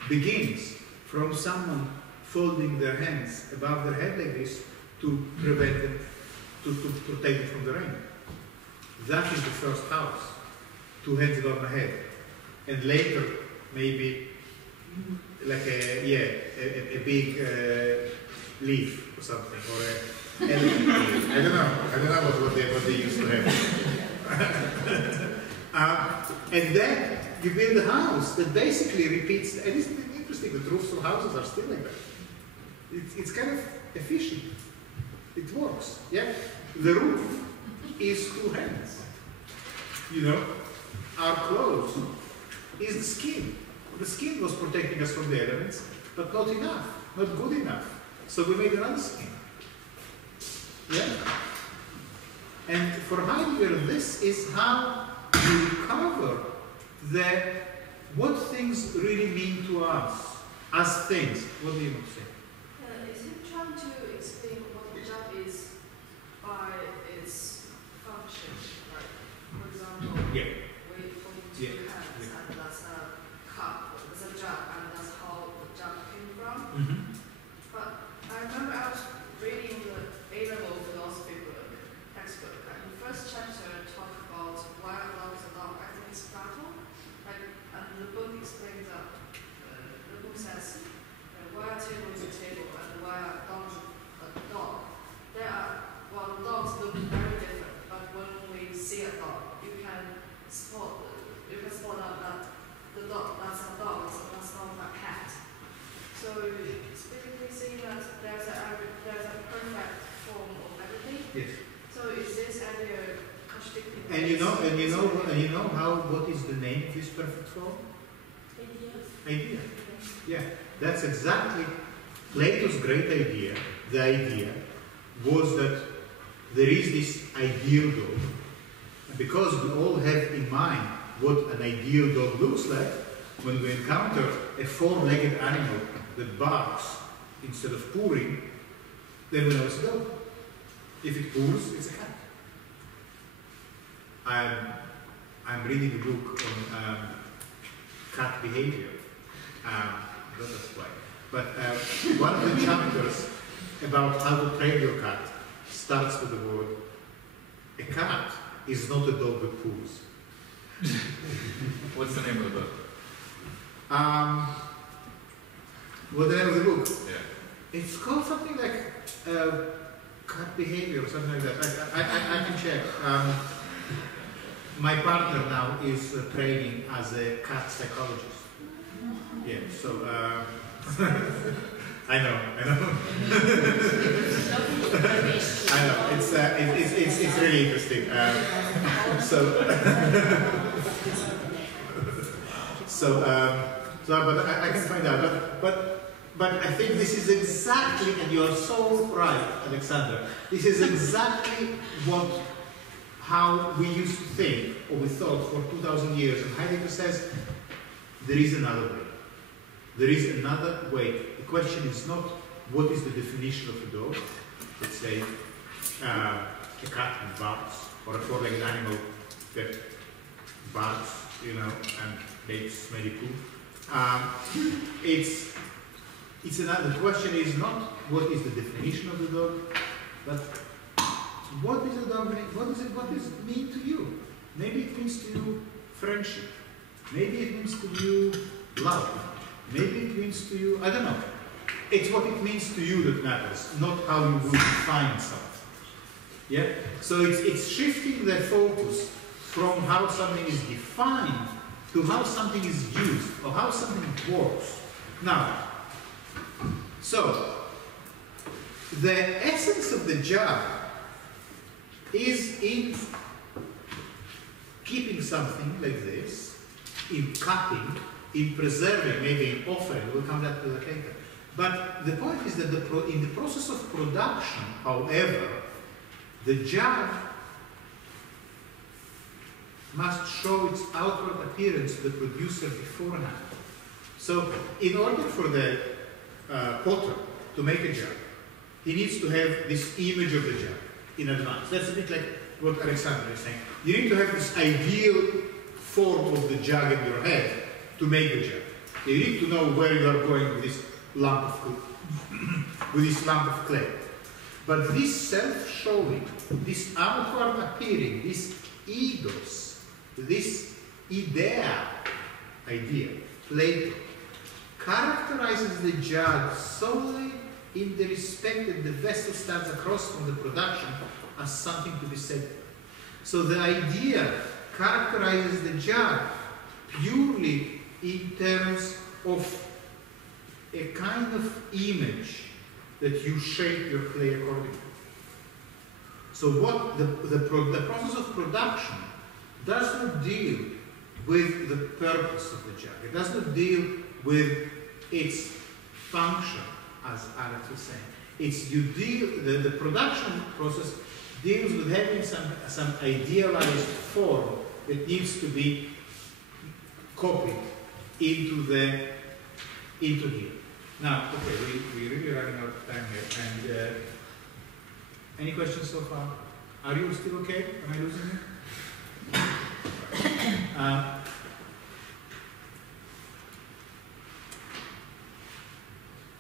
begins from someone folding their hands above their head like this to prevent them, to protect them from the rain. That is the first house, 2 hands above my head. And later, maybe like a big leaf or something, or an elephant leaf. I don't know what they used to have. And then you build a house that basically repeats, and it's interesting that roofs of houses are still like that. It's kind of efficient. It works, yeah? The roof is 2 hands. You know, our clothes is the skin. The skin was protecting us from the elements, but not enough, not good enough. So we made another skin. Yeah? And for Heidegger, this is how we recover what things really mean to us as things. What do you want to say? Is he trying to explain what the job is by its function? Like, for example, Yeah. we hold 2 hands, and that's a cup, that's a jug, and that's how the jug came from. Mm-hmm. But I remember I was reading the A-level philosophy book, textbook, and the first chapter talked about why a dog is a dog. I think it's Plato. And the book explains that the book says why a table is a table and why a dog is a dog. The dogs look very different, but when we see a dog, you can spot out that the dog, that's a dog, that's not a cat. So it's basically saying that there's a perfect form of everything. Yes. So is this idea contradicting? And you know what is the name of this perfect form? Idea. Yeah, that's exactly Plato's great idea. The idea was that there is this ideal dog, and because we all have in mind what an ideal dog looks like, when we encounter a 4-legged animal that barks instead of purring, then we know it's a dog. If it purrs, it's a cat. I'm reading a book on cat behavior. That's why. But one of the chapters about how to train your cat starts with the word, a cat is not a dog that poos. What's the name of the book? What's the name of the book? Yeah. It's called something like cat behavior or something like that. I can check. My partner now is training as a cat psychologist. Yeah, so I know. I know. It's really interesting. But I can find out. But I think this is exactly, and you are so right, Alexander. This is exactly how we used to think, or we thought for 2,000 years. And Heidegger says there is another way. There is another way. The question is not what is the definition of a dog. Let's say a cat that barks, or a 4-legged animal that barks, you know, and makes smelly poo. It's another. The question is not what is the definition of the dog, but what is a dog mean? What does it mean to you? Maybe it means to you friendship. Maybe it means to you love. Maybe it means to you, I don't know. It's what it means to you that matters, not how you will define something. Yeah? So it's shifting the focus from how something is defined to how something is used or how something works. Now, so the essence of the job is in keeping something like this, in cutting, in preserving, maybe in offering. We'll come back to that later. But the point is that in the process of production, however, the jug must show its outward appearance to the producer beforehand. So, in order for the potter to make a jug, he needs to have this image of the jug in advance. That's a bit like what Alexander is saying. You need to have this ideal form of the jug in your head to make the jug. You need to know where you are going with this lump of clay. But this self-showing, this outward appearing, this eidos, this idea, Plato, characterizes the jug solely in the respect that the vessel stands across from the production as something to be said. So the idea characterizes the jug purely in terms of a kind of image that you shape your clay accordingly. So what the process of production does not deal with the purpose of the jug. It does not deal with its function, as Alex was saying. The production process deals with having some idealized form that needs to be copied into here. Now, okay, we're really running out of time here. And any questions so far? Are you still okay? Am I losing you?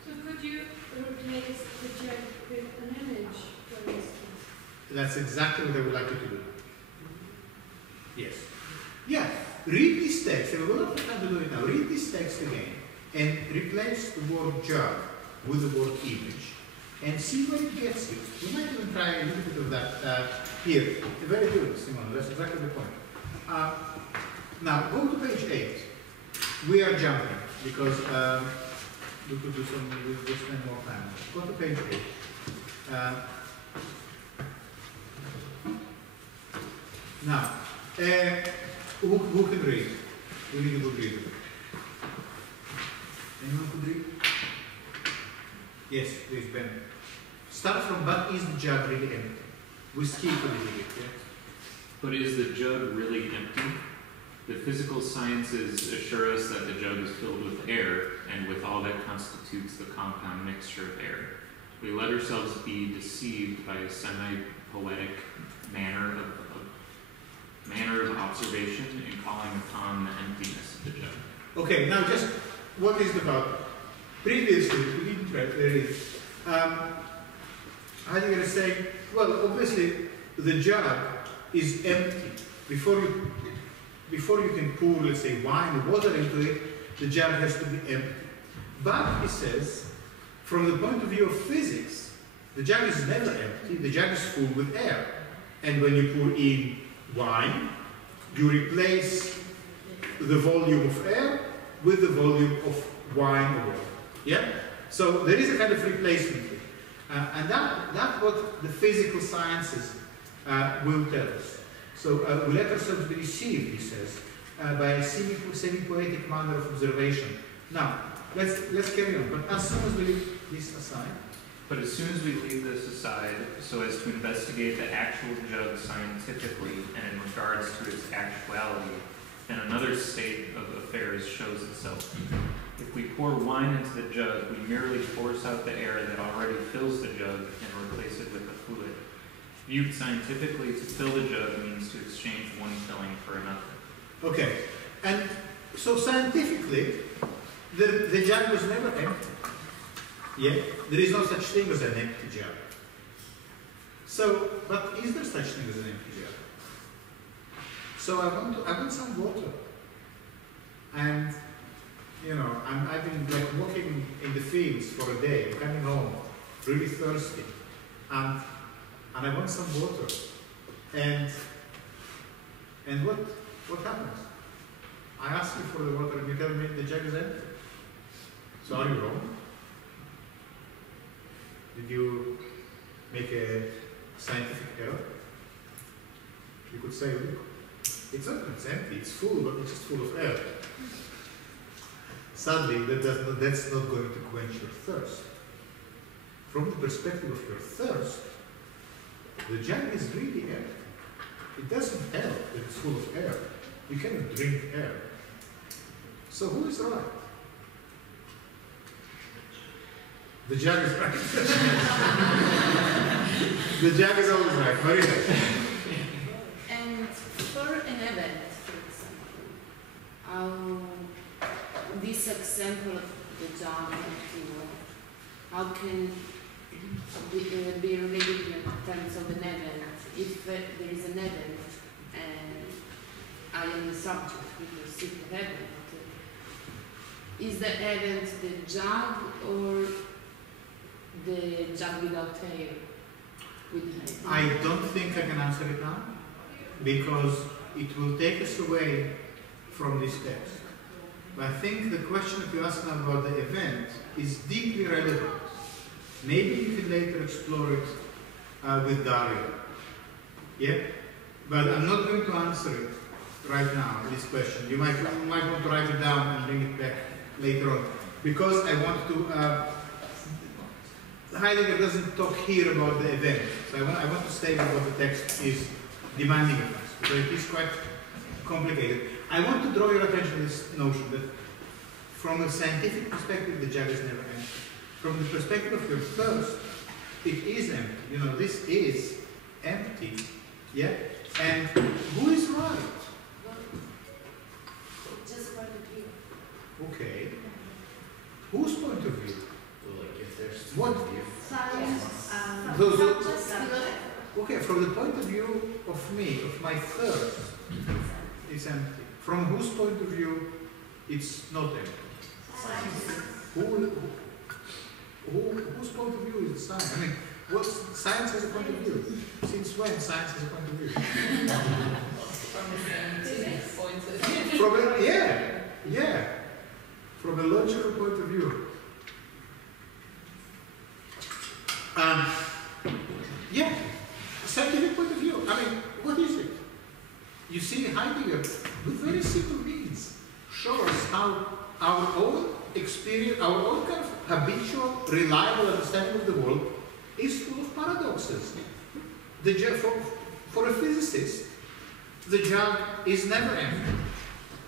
So could you replace the jug with an image, for instance? That's exactly what I would like you to do. Yes. Yeah. Read this text. We will not have time to do it now. Read this text again and replace the word jug with the word image and see where it gets you. We might even try a little bit of that here. Very good, Simon. That's exactly the point. Now, go to page 8. We are jumping because we could do we'll spend more time. Go to page 8. Now, who can read? We need a good reader. Anyone could read? Yes, please, Ben. Start from, but is the jug really empty? We skip a little bit, yeah? But is the jug really empty? The physical sciences assure us that the jug is filled with air, and with all that constitutes the compound mixture of air. We let ourselves be deceived by a semi-poetic manner of observation in calling upon the emptiness of the jug. Okay, now just what is the about? Previously, we didn't read. Heidegger is saying, well, obviously, the jug is empty. Before you can pour, let's say, wine or water into it, the jug has to be empty. But, he says, from the point of view of physics, the jug is never empty. The jug is full with air. And when you pour in wine, you replace the volume of air with the volume of wine or water. Yeah? So there is a kind of replacement here. And that's what the physical sciences will tell us. So we let ourselves be deceived, he says, by a semi-poetic manner of observation. Now, let's carry on. But as soon as we leave this aside, But as soon as we leave this aside, so as to investigate the actual jug scientifically and in regards to its actuality, then another state of affairs shows itself. If we pour wine into the jug, we merely force out the air that already fills the jug and replace it with a fluid. Viewed scientifically, to fill the jug means to exchange one filling for another. Okay, and so scientifically, the jug was never empty. Yeah, there is no such thing as an empty jug. So, but is there such thing as an empty jug? So I want some water, and I've been like walking in the fields for a day, coming home, really thirsty, and I want some water, and what happens? I ask you for the water, and you tell me the jug is empty. So are you wrong? Did you make a scientific error? You could say, look, it's empty, it's full, but it's just full of air. Sadly, that's not going to quench your thirst. From the perspective of your thirst, the jug is really empty. It doesn't help that it's full of air. You cannot drink air. So who is right? The jug is right. The jug is always right. Maria. And for an event, for example, this example of the jug, how can be related in terms of an event? If there is an event and I am the subject, we perceive the event, is the event the jug or the jug without air? I don't think I can answer it now, because it will take us away from this text. But I think the question that you ask now about the event is deeply relevant. Maybe you can later explore it with Dario. Yeah? But I'm not going to answer it right now, this question. You might want to write it down and bring it back later on. Because I want to... Heidegger doesn't talk here about the event. So I want to state what the text is demanding of us. So it is quite complicated. I want to draw your attention to this notion that from a scientific perspective, the jug is never empty. From the perspective of your thirst, it is empty. This is empty. Yeah? And who is right? Just point of view. Okay. Whose point of view? Well, like if there's What? Science. Okay, from the point of view of me, of my thirst, it's empty. From whose point of view, it's not empty? Whose point of view is science? I mean, what science has a point of view? Since when science has a point of view? From a logical point of view. Scientific point of view. I mean, what is it? You see, Heidegger, with very simple means, shows how our own experience, our own kind of habitual, reliable understanding of the world is full of paradoxes. For a physicist, the jug is never empty.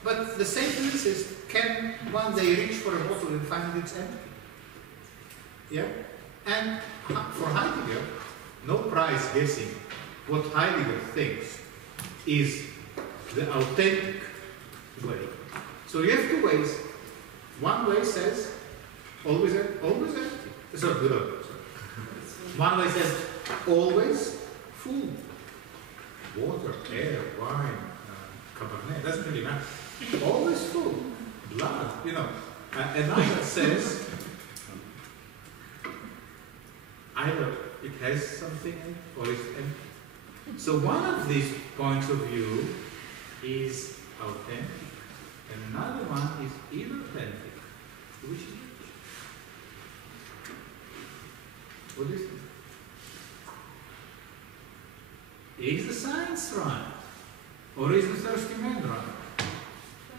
But the same physicist can one day reach for a bottle and find it's empty. Yeah? And for Heidegger, no prize guessing what Heidegger thinks is the authentic way. So you have two ways. One way says always empty. Sorry. One way says always full. Water, air, wine, Cabernet, doesn't really matter. Always full. Blood, Another says either it has something in it or it's empty. So one of these points of view is authentic, and another one is inauthentic. Which is which? What do you think? Is the science right? Or is the thirsty man right?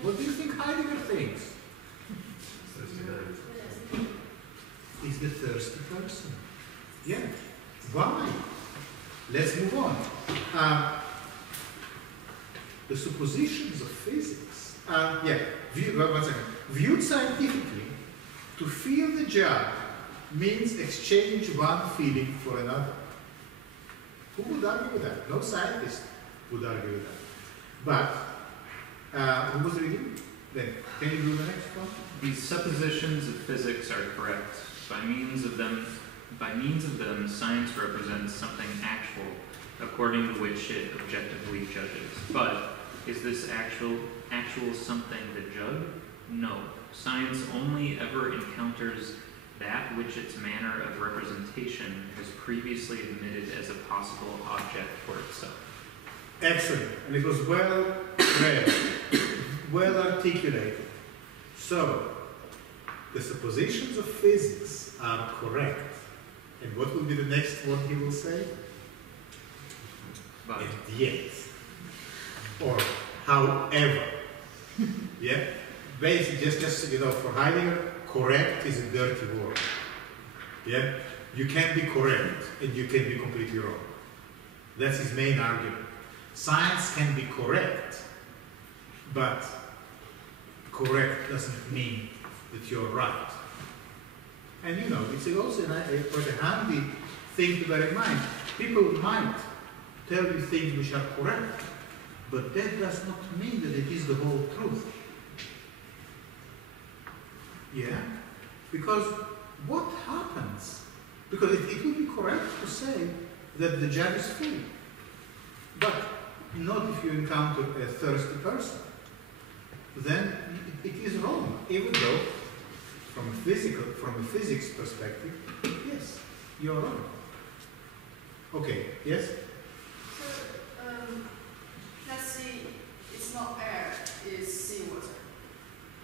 What do you think Heidegger thinks? Is the thirsty person. Yeah. Why? Let's move on. The suppositions of physics. Viewed scientifically, to feel the jug means exchange one feeling for another. Who would argue with that? No scientist would argue with that. But Who was reading? Then, can you do the next one? These suppositions of physics are correct. By means of them, science represents something actual, according to which it objectively judges. But is this actual something to judge? No. Science only ever encounters that which its manner of representation has previously admitted as a possible object for itself. Excellent. And it was well read, well articulated. So, the suppositions of physics are correct. And what will be the next one he will say? But And yet. Or however. Yeah? Basically, just you know, for Heidegger, correct is a dirty word. Yeah? You can be correct and you can be completely wrong. That's his main argument. Science can be correct, but correct doesn't mean that you're right. And you know, it's also quite a handy thing to bear in mind. People might tell you things which are correct, but that does not mean that it is the whole truth. Yeah? Because what happens? Because it would be correct to say that the jug is full, but not if you encounter a thirsty person. Then it is wrong, even though from a physics perspective, yes, you're wrong. Okay, yes? So, let's see, it's not air, it's seawater.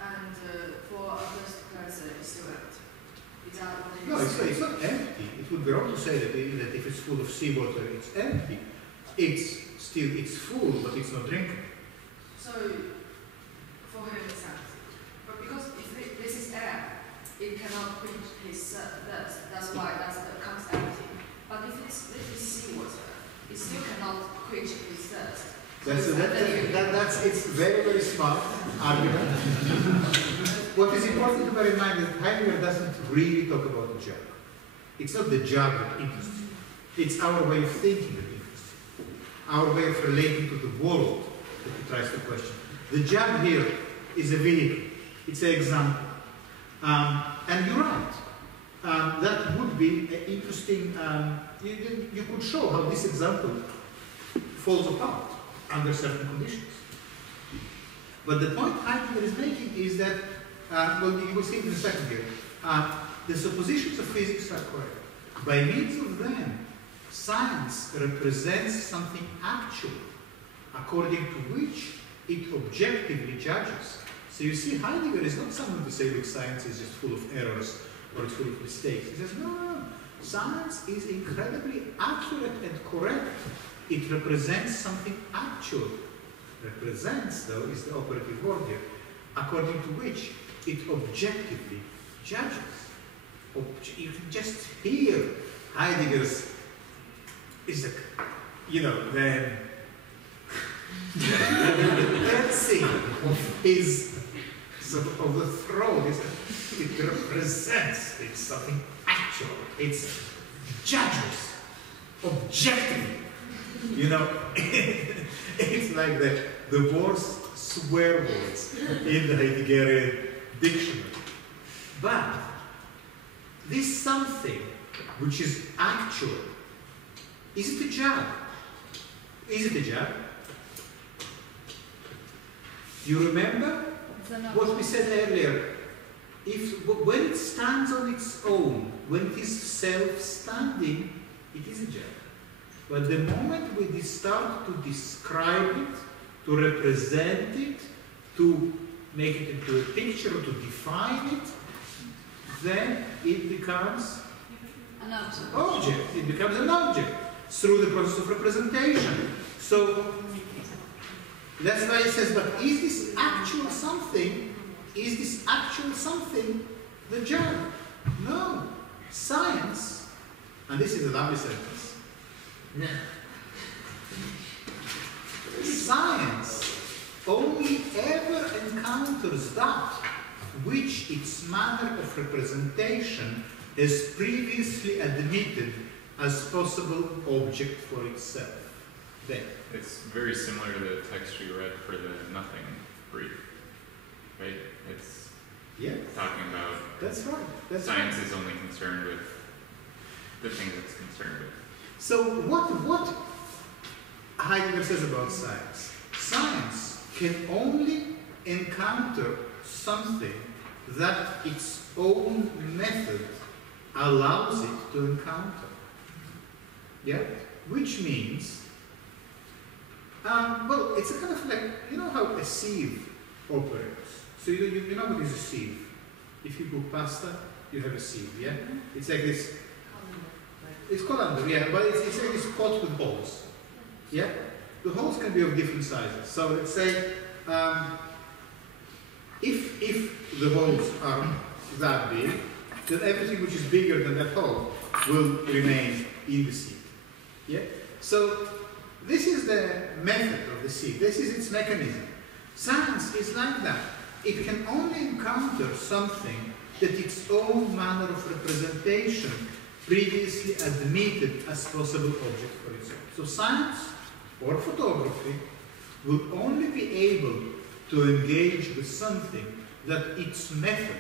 And for a thirsty person, it's still empty. Is that what it is? No, it's not empty. It would be wrong to say that if it's full of seawater, it's empty. It's full, but it's not drinkable. So, for him, it's empty. But because if this is air, it cannot quench his thirst. That's why the cup's empty. But if this is seawater, it still cannot quench his thirst. It's very, very smart argument. What is important to bear in mind is that Heidegger doesn't really talk about the jug. It's not the jug that interests him. It's our way of thinking that interests him. Our way of relating to the world that he tries to question. The jug here is a vehicle. It's an example. And you're right. That would be an interesting... you could show how this example falls apart under certain conditions. But the point Heidegger is making is that, well, you will see it in a second here, the suppositions of physics are correct. By means of them, science represents something actual, according to which it objectively judges. So you see, Heidegger is not someone to say, look, science is just full of errors or it's full of mistakes. He says, no. Science is incredibly accurate and correct. It represents something actual. Represents, though, is the operative word here, according to which it objectively judges. You can just hear Heidegger's, is you know, the dancing of his, of the throne. It represents, it's something actual. It's judges objectively. You know, it's like the worst swear words in the Heideggerian dictionary. But this something which is actual, is it a jug? Is it a jug? You remember what we said earlier? When it stands on its own, when it is self-standing, it is a jug. But the moment we start to describe it, to represent it, to make it into a picture, to define it, then it becomes an object. It becomes an object through the process of representation. So that's why it says, but is this actual something? Is this actual something the jug? No. Science, and this is a lovely sentence. Science only ever encounters that which its manner of representation is previously admitted as possible object for itself. Then. It's very similar to the text we read for the nothing brief, right? It's Yeah, talking about that's right. That's science right. is only concerned with the things it's concerned with. So what Heidegger says about science? Science can only encounter something that its own method allows it to encounter. Yeah? Which means, well, it's a kind of like, you know how a sieve operates. So you know what is a sieve? If you cook pasta, you have a sieve, yeah? It's like this. It's colander, yeah, but it's like this pot with holes. Yeah? The holes can be of different sizes. So let's say, if the holes are that big, then everything which is bigger than that hole will remain in the sieve. Yeah? So this is the method of the sieve. This is its mechanism. Science is like that. It can only encounter something that its own manner of representation previously admitted as possible object for itself. So science or photography will only be able to engage with something that its method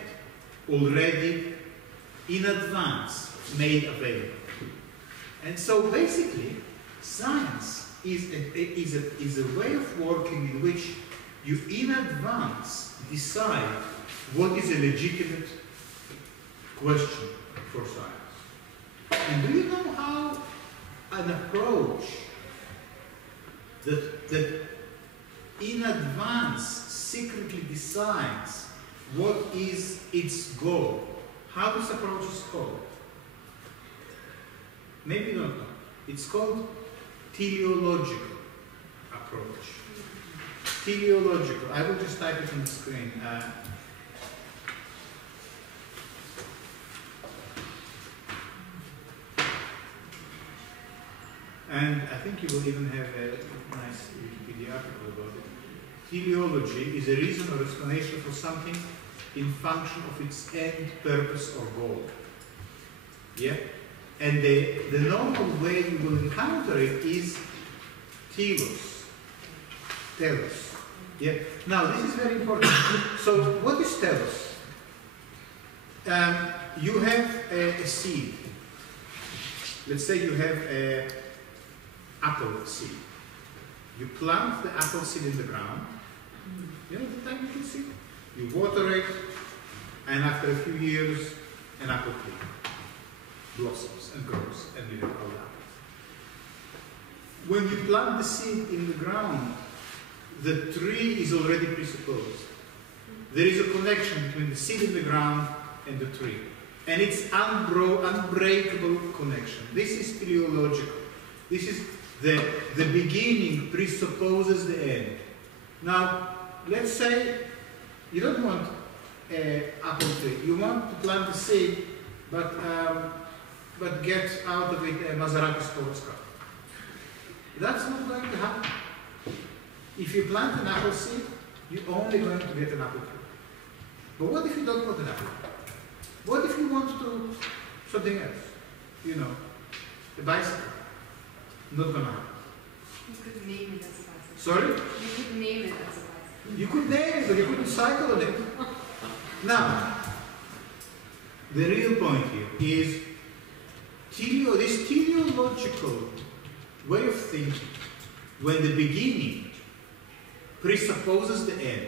already in advance made available. And so basically, science is a way of working in which you in advance decide what is a legitimate question for science. And do you know how an approach that in advance secretly decides what is its goal, how this approach is called? Maybe you don't know. It's called teleological approach. Teleological. I will just type it on the screen. And I think you will even have a nice Wikipedia article about it. Teleology is a reason or explanation for something in function of its end, purpose, or goal. Yeah? And the normal way you will encounter it is telos. Telos. Yeah? Now, this is very important. So, what is telos? You have a seed. Let's say you have an apple seed. You plant the apple seed in the ground. You know the time you can see? You water it, and after a few years, an apple tree blossoms and grows, and you have all apples. When you plant the seed in the ground, the tree is already presupposed. There is a connection between the seed in the ground and the tree. And it's unbreakable connection. This is teleological. This is the beginning presupposes the end. Now, let's say you don't want an apple tree. You want to plant the seed, but get out of it a Maserati sports car. That's not going to happen. If you plant an apple seed, you're only going to get an apple tree. But what if you don't want an apple tree? What if you want to do something else? You know, a bicycle. Not going to happen. You could name it as a bicycle. Sorry? You could name it as a bicycle. You could name it, but you couldn't cycle on it. Now, the real point here is this teleological way of thinking, when the beginning presupposes the end,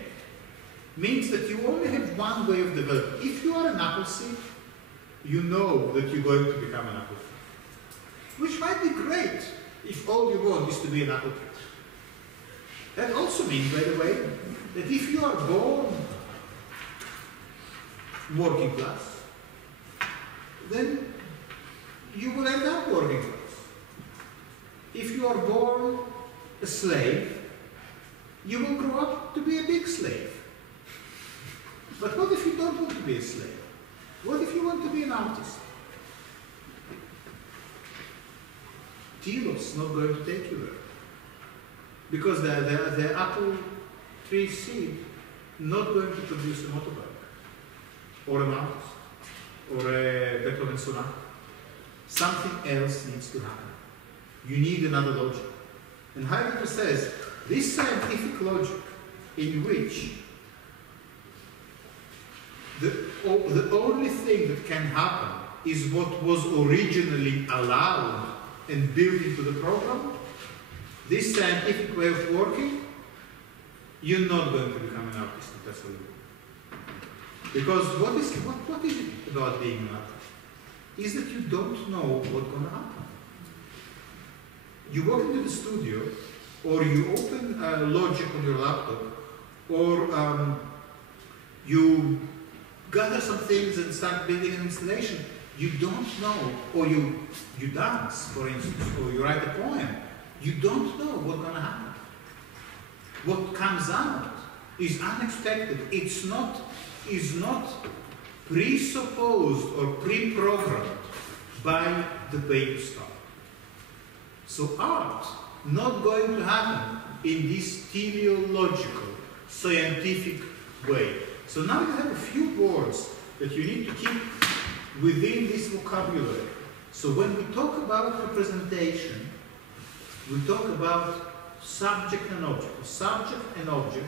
means that you only have one way of developing. If you are an apple seed, you know that you're going to become an apple tree. Which might be great if all you want is to be an apple tree. That also means, by the way, that if you are born working class, then you will end up working class. If you are born a slave, you will grow up to be a big slave. But what if you don't want to be a slave? What if you want to be an artist? Telos not going to take you there. Because the apple tree seed not going to produce a motorbike, or an artist, or a Beethoven sonata. Something else needs to happen. You need another logic. And Heidegger says, this scientific logic in which the only thing that can happen is what was originally allowed and built into the program, this scientific way of working, you're not going to become an artist. That's all you do. Because what is it about being an artist? Is that you don't know what's going to happen. You walk into the studio, or you open Logic on your laptop, or you gather some things and start building an installation. You don't know, or you dance, for instance, or you write a poem. You don't know what's going to happen. What comes out is unexpected. Is not presupposed or pre-programmed by the way you start. So art not going to happen in this teleological, scientific way. So now you have a few words that you need to keep within this vocabulary. So when we talk about representation, we talk about subject and object. Subject and object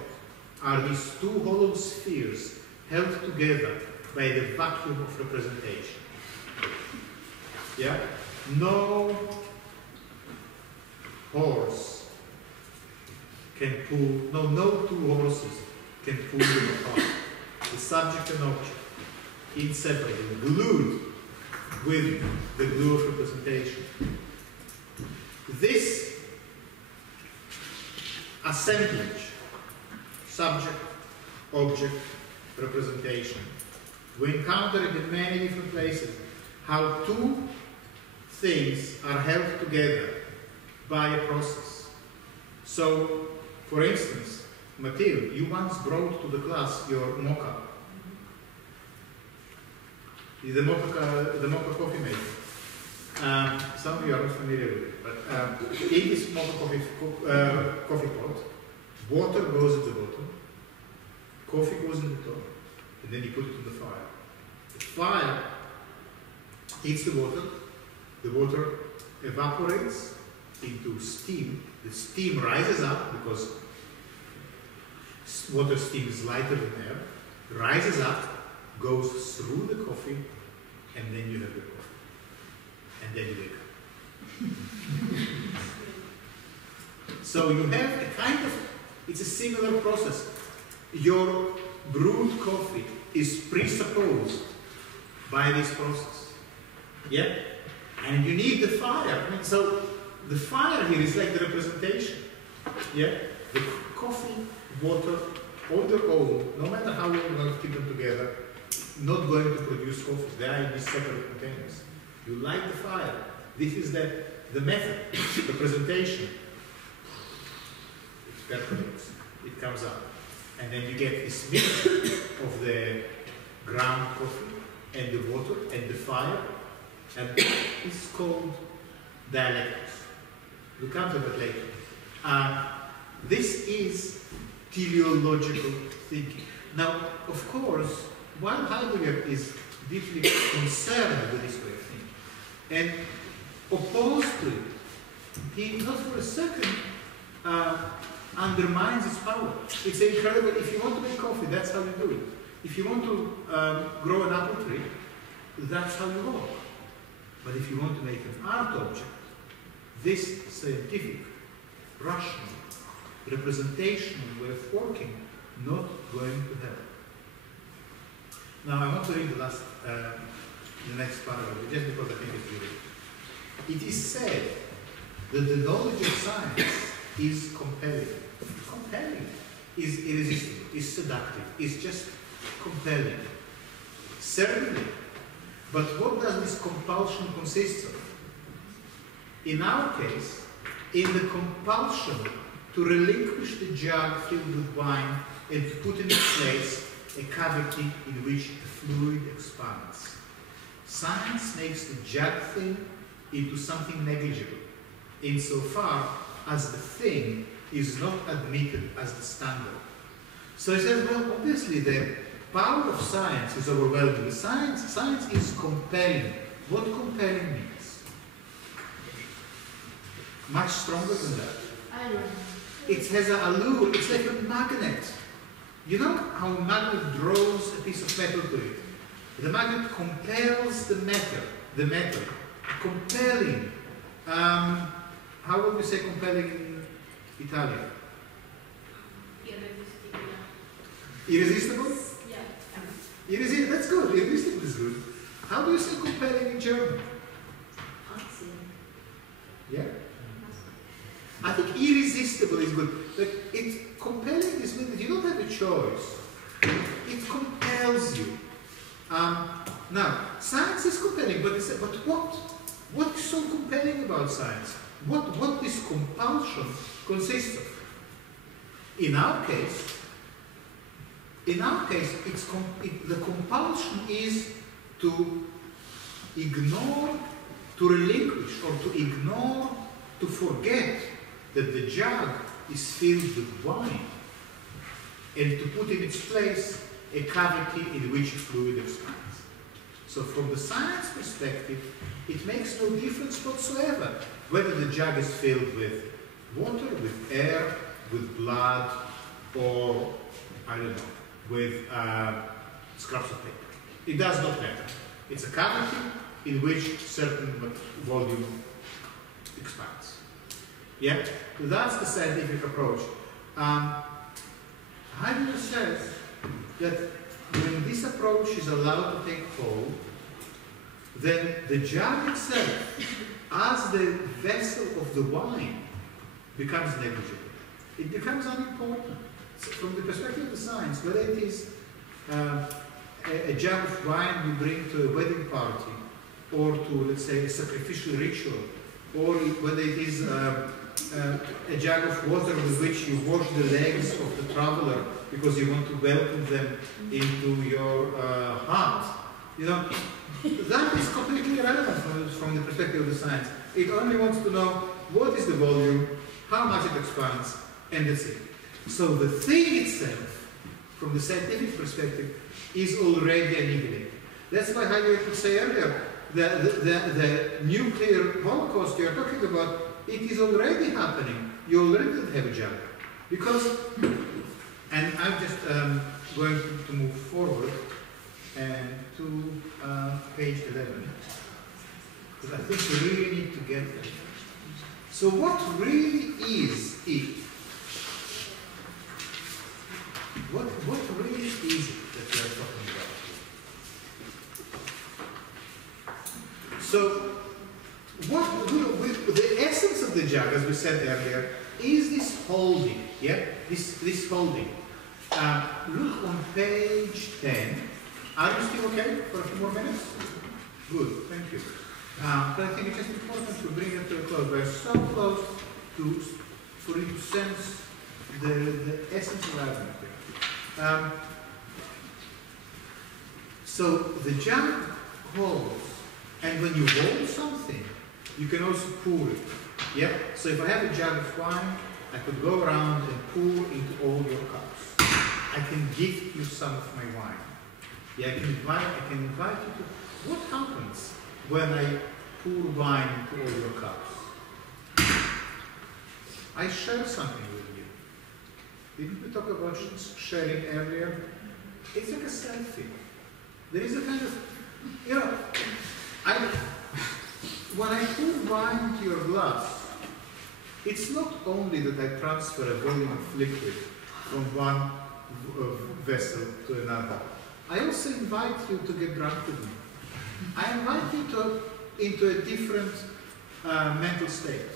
are these two hollow spheres held together by the vacuum of representation. Yeah? No horse can pull, no two horses can pull them apart. The subject and object, inseparable, glued with the glue of representation. This assemblage, subject, object, representation, we encounter it in many different places, how two things are held together by a process. So, for instance, Mathilde, you once brought to the class your mocha. The mocha coffee maker. Some of you are not familiar with it, but in this mocha coffee pot, water goes at the bottom, coffee goes in the top, and then you put it on the fire. The fire heats the water evaporates into steam. The steam rises up because water steam is lighter than air, rises up, goes through the coffee, and then you have the coffee. And then you wake up. So you have a kind of, it's a similar process. Your brewed coffee is presupposed by this process. Yeah? And you need the fire. I mean, so the fire here is like the representation. Yeah? The coffee, water, on their own, no matter how long you're going to keep them together, not going to produce coffee. They are in these separate containers. You light the fire. This is the method, the presentation. It percolates. It comes up. And then you get this mixture of the ground coffee and the water and the fire. And it's called dialectics. We'll come to that later. This is teleological thinking. Now, of course, while Heidegger is deeply concerned with this way of thinking and opposed to it, he not for a second undermines its power. It's incredible. If you want to make coffee, that's how you do it. If you want to grow an apple tree, that's how you walk. But if you want to make an art object, this scientific, rational, representational way of working, not going to help. Now I want to read the next paragraph, just because I think it's beautiful. It is said that the knowledge of science is compelling. Compelling is irresistible, is seductive, is just compelling. Certainly. But what does this compulsion consist of? In our case, in the compulsion to relinquish the jug filled with wine and to put in its place a cavity in which the fluid expands. Science makes the jug thing into something negligible, insofar as the thing is not admitted as the standard. So he says, well, obviously the power of science is overwhelming. Science is compelling. What compelling means? Much stronger than that. Iron. It has a allure, it's like a magnet. You know how a magnet draws a piece of metal to it? The magnet compels the metal, compelling. How would we say compelling in Italian? Irresistible? Yeah. Irresistible, that's good. Irresistible is good. How do you say compelling in German? Yeah? I think irresistible is good. Like, it's compelling is good. You don't have a choice. It compels you. Now, science is compelling, but what? What is so compelling about science? What this compulsion consists of? In our case, the compulsion is to ignore, to relinquish, or to ignore, to forget that the jug is filled with wine, and to put in its place a cavity in which fluid expands. So from the science perspective, it makes no difference whatsoever whether the jug is filled with water, with air, with blood, or, I don't know, with scraps of paper. It does not matter. It's a cavity in which certain volume expands. Yeah? So that's the scientific approach. Heidegger says that when this approach is allowed to take hold, then the jug itself, as the vessel of the wine, becomes negligible. It becomes unimportant. So from the perspective of the science, whether it is a jug of wine you bring to a wedding party, or to, let's say, a sacrificial ritual, or whether it is a jug of water with which you wash the legs of the traveler because you want to welcome them into your heart, you know, that is completely irrelevant from the perspective of the science. It only wants to know what is the volume, how much it expands, and that's it. So the thing itself, from the scientific perspective, is already annihilated. That's why Heidegger could say earlier, the nuclear holocaust you're talking about, it is already happening. You already don't have a jug. Because, and I'm just going to move forward and to page 11, because I think we really need to get there. So what really is it? What really is it that we are talking about? So, the essence of the jug, as we said earlier, is this holding. Yeah, this holding. Look on page 10. Are you still okay for a few more minutes? Good, thank you. But I think it's just important to bring it to a close. We're so close for you to sense the essence of argument here. So the jug holds, and when you hold something, you can also pour it. Yeah? So if I have a jug of wine, I could go around and pour into all your cups. I can gift you some of my wine. Yeah, I can invite you to. What happens when I pour wine into all your cups? I share something with you. Didn't we talk about sharing earlier? It's like a selfie. There is a kind of, you know, when I pour wine into your glass, it's not only that I transfer a volume of liquid from one vessel to another. I also invite you to get drunk with me. I invite you into a different mental state.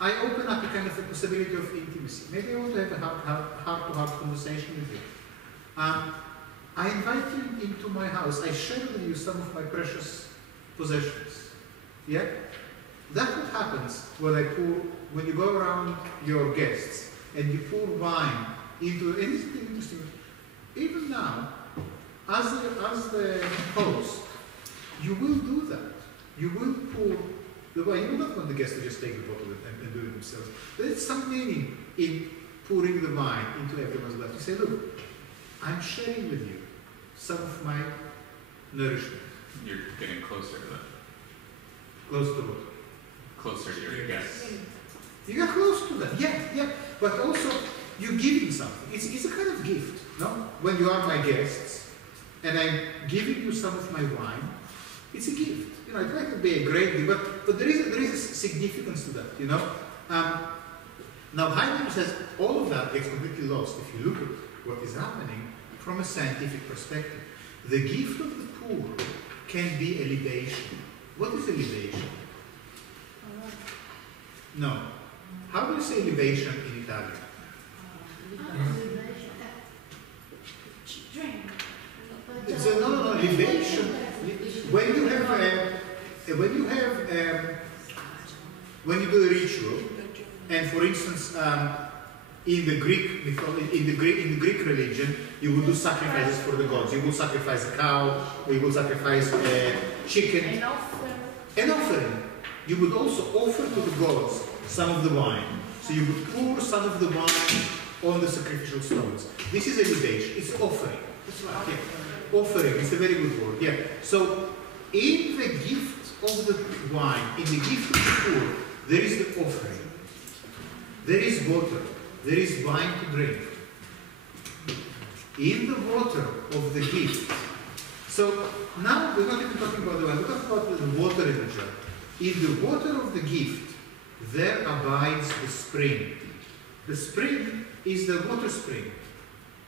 I open up a kind of a possibility of intimacy. Maybe I want to have a heart-to-heart conversation with you. I invite you into my house. I share with you some of my precious possessions. Yeah? That's what happens when you go around your guests and you pour wine into, and isn't it interesting? Even now, as the host, you will do that. You will pour the wine. You will not want the guests to just take the bottle and do it themselves. There's some meaning in pouring the wine into everyone's glass. You say, look, I'm sharing with you some of my nourishment. You're getting closer to that. Close to what? Closer to your guests. You are close to that, yeah. But also, you're giving something. It's a kind of gift, no? When you are my guests, and I'm giving you some of my wine, it's a gift. You know, it might not be a great gift, but there is a significance to that, you know? Now, Heidegger says all of that gets completely lost if you look at what is happening from a scientific perspective. The gift of the poor can be a libation. What is a libation? No. How do you say libation in Italian? It's a, no, libation. When you do a ritual, and for instance, in the Greek mythology, in the Greek religion, you would do sacrifices for the gods. You would sacrifice a cow, or you would sacrifice a chicken. An offering. You would also offer to the gods some of the wine. So you would pour some of the wine on the sacrificial stones. This is a libation. It's offering. That's right. Yeah. Offering. It's a very good word. Yeah. So in the gift of the wine, in the gift of the poor, there is the offering. There is water. There is wine to drink. In the water of the gift. So now we're not even talking about the wine. We're talking about the water in the jar. In the water of the gift, there abides the spring. The spring is the water spring.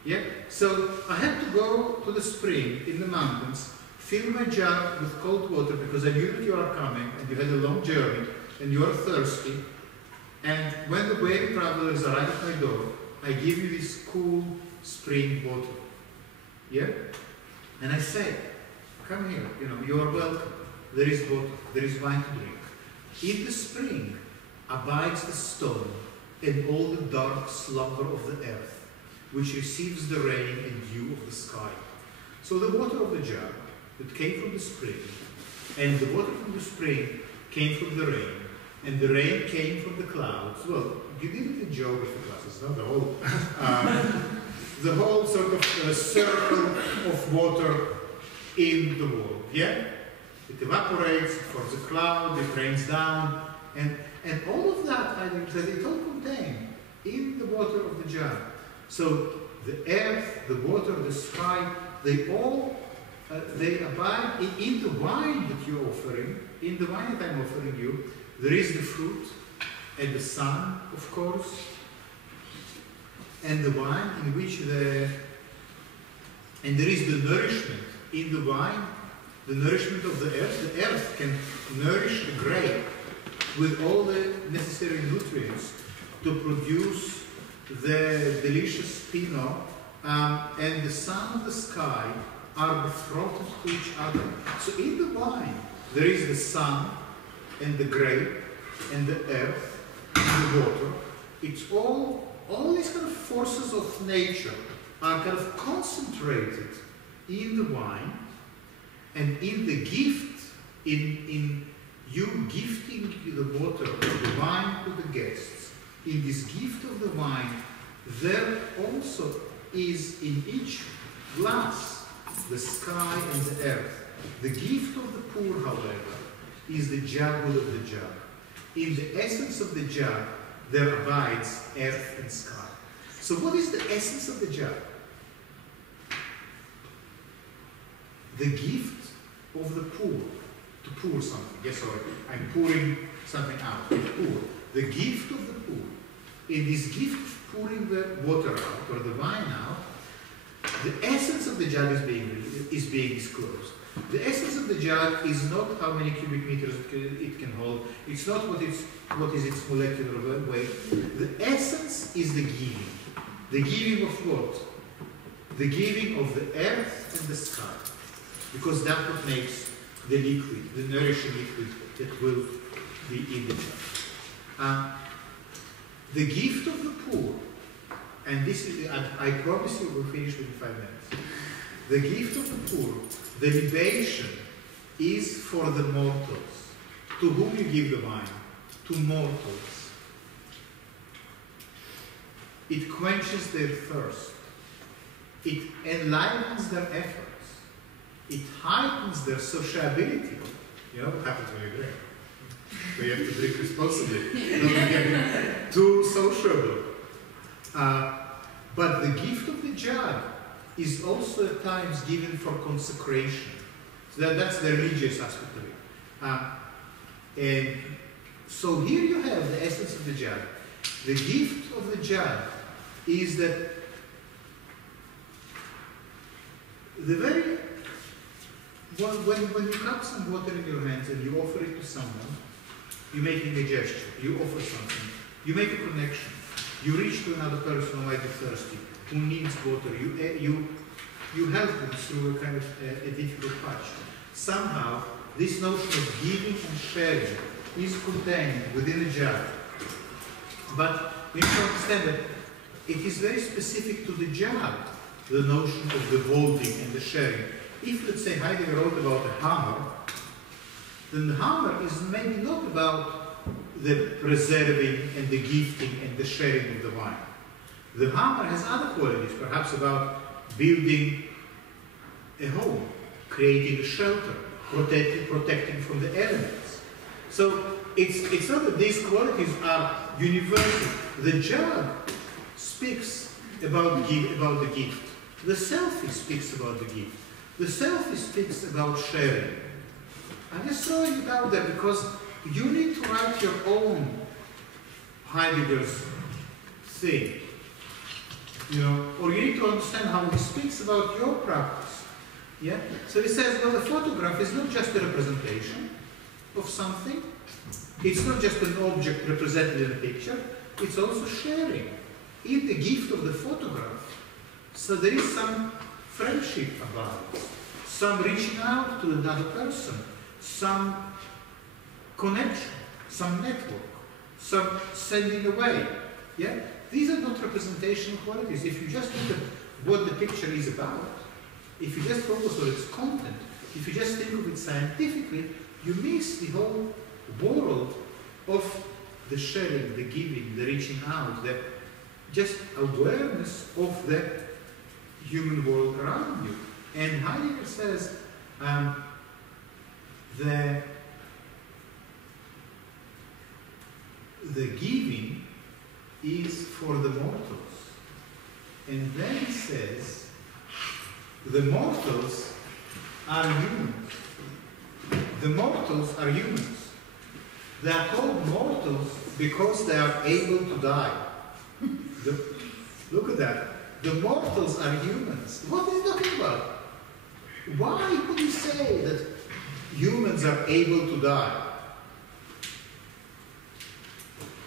Yeah? So I had to go to the spring in the mountains, fill my jar with cold water because I knew that you are coming and you had a long journey and you are thirsty. And when the weary travelers arrive at my door, I give you this cool spring water. Yeah? And I say, come here, you know, you are welcome. There is water, there is wine to drink. In the spring abides the stone and all the dark slumber of the earth, which receives the rain and dew of the sky. So the water of the jar that came from the spring, and the water from the spring came from the rain, and the rain came from the clouds. Well, you didn't enjoy with the classes, no? The whole sort of circle of water in the world, yeah? It evaporates, it forms a cloud, it rains down, and all of that, I think, that it all contained in the water of the jar. So the earth, the water, the sky, they all, they abide in the wine that you're offering, in the wine that I'm offering you. There is the fruit and the sun, of course, and the wine in which and there is the nourishment in the wine, the nourishment of the earth. The earth can nourish the grape with all the necessary nutrients to produce the delicious Pinot, and the sun and the sky are betrothed to each other. So in the wine, there is the sun and the grape and the earth and the water. It's all these kind of forces of nature are kind of concentrated in the wine, and in the gift, in you gifting the water of the wine to the guests, in this gift of the wine, there also is in each glass the sky and the earth. The gift of the poor, however, is the juggle of the jug. In the essence of the jug, there abides earth and sky. So what is the essence of the jug? The gift of the poor, to pour something. Yes, sorry, I'm pouring something out, to pour. The gift of the poor. In this gift of pouring the water out, or the wine out, the essence of the jug is being disclosed. The essence of the jug is not how many cubic meters it can hold. It's not what is its molecular weight. The essence is the giving. The giving of what? The giving of the earth and the sky. Because that's what makes the liquid, the nourishing liquid that will be in the jug. The gift of the poor, and this is, I promise you we'll finish within 5 minutes. The gift of the poor, the libation, is for the mortals. To whom you give the wine? To mortals. It quenches their thirst. It enlivens their efforts. It heightens their sociability. You know what happens when you drink? We have to drink responsibly, not to get too sociable. But the gift of the jug is also at times given for consecration. So that's the religious aspect of it. And so here you have the essence of the jug. The gift of the jug is that the very when you cup some water in your hands and you offer it to someone, you're making a gesture, you offer something, you make a connection, you reach to another person who might be thirsty, who needs water, you help them through a kind of a difficult patch. Somehow, this notion of giving and sharing is contained within a jug. But we need to understand that it is very specific to the jug, the notion of the holding and the sharing. If, let's say, Heidegger wrote about a hammer, then the hammer is maybe not about the preserving and the gifting and the sharing of the wine. The hammer has other qualities, perhaps about building a home, creating a shelter, protecting from the elements. So it's not that these qualities are universal. The jug speaks about the gift. The selfie speaks about the gift. The selfie speaks about sharing. I'm just throwing it out there because you need to write your own Heidegger's thing. You know, or you need to understand how he speaks about your practice. Yeah? So he says, well, the photograph is not just a representation of something. It's not just an object represented in a picture. It's also sharing in the gift of the photograph. So there is some friendship about it, some reaching out to another person, some connection, some network, some sending away. Yeah? These are not representational qualities. If you just look at what the picture is about, if you just focus on its content, if you just think of it scientifically, you miss the whole world of the sharing, the giving, the reaching out, the just awareness of the human world around you. And Heidegger says the giving is for the mortals. And then he says the mortals are humans. The mortals are humans. They are called mortals because they are able to die. Look at that. The mortals are humans. What is he talking about? Why would he say that humans are able to die?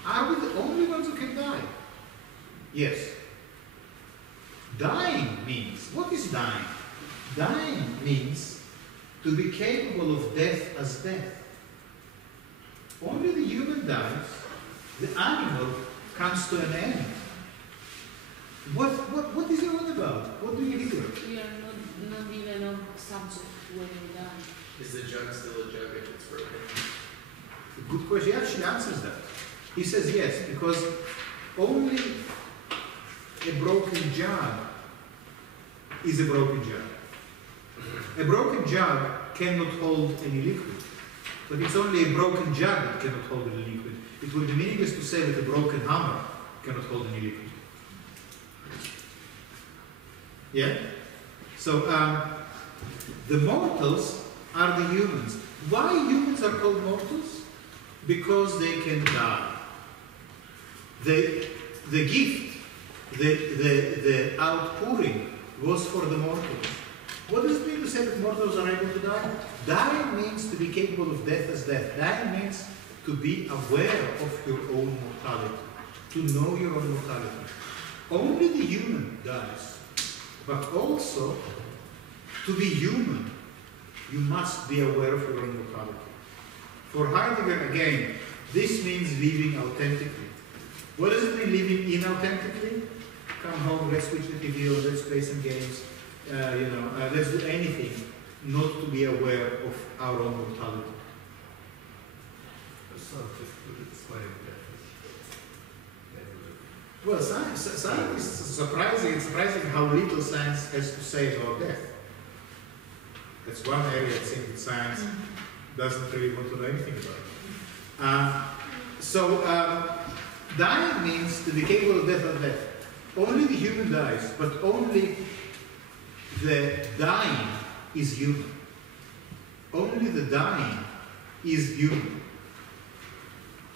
Are we the only ones who can die? Yes. Dying means, what is dying? Dying means to be capable of death as death. Only the human dies, the animal comes to an end. What is it all about? What do you hear? We are not even a subject when we die. Is the jug still a jug if it's broken? Good question. He actually answers that. He says yes, because only a broken jug is a broken jug. A broken jug cannot hold any liquid. But it's only a broken jug that cannot hold any liquid. It would be meaningless to say that a broken hammer cannot hold any liquid. Yeah? So, the mortals are the humans. Why humans are called mortals? Because they can die. The gift, the outpouring was for the mortals. What does it mean to say that mortals are able to die? Dying means to be capable of death as death. Dying means to be aware of your own mortality, to know your own mortality. Only the human dies. But also, to be human, you must be aware of your own mortality. For Heidegger, again, this means living authentically. What does it mean living inauthentically? Come home, let's switch the TV on, let's play some games, let's do anything not to be aware of our own mortality. A scientist would explain death. Well, science is surprising. It's surprising how little science has to say about death. That's one area I think that science doesn't really want to know anything about. Dying means to be capable of death or death. Only the human dies, but only the dying is human. Only the dying is human.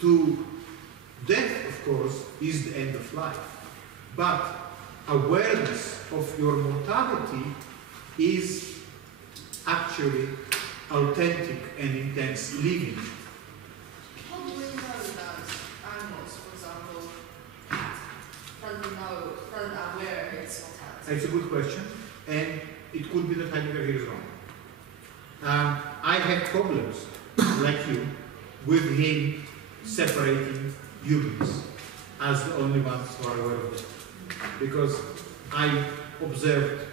To death, of course, is the end of life. But awareness of your mortality is actually authentic and intense living. How do we know that animals, for example, cat, doesn't aware its mortality? It's a good question, and it could be that Heidegger is wrong. I have problems, like you, with him separating humans as the only ones who are aware of it. Because I observed,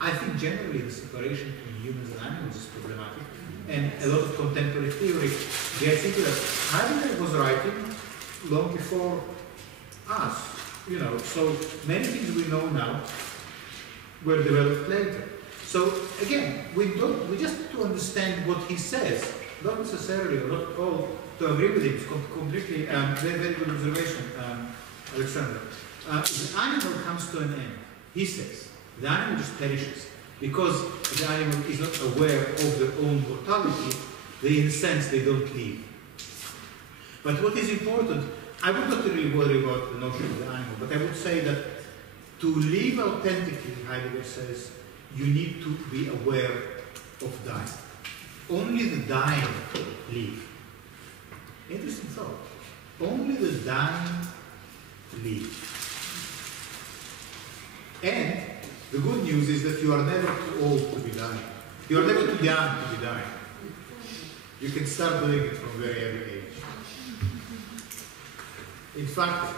I think generally the separation between humans and animals is problematic, and a lot of contemporary theory gets into that. Heidegger was writing long before us, so many things we know now were developed later. So again, we just have to understand what he says, not necessarily, or not all, to agree with him. It's completely, very, very good observation, Alexander. The animal comes to an end, he says. The animal just perishes. Because the animal is not aware of their own mortality, in a sense, they don't live. But what is important, I would not really worry about the notion of the animal, but I would say that to live authentically, Heidegger says, you need to be aware of dying. Only the dying live. Interesting thought. Only the dying live. And the good news is that you are never too old to be dying. You are never too young to be dying. You can start doing it from very early age. In fact,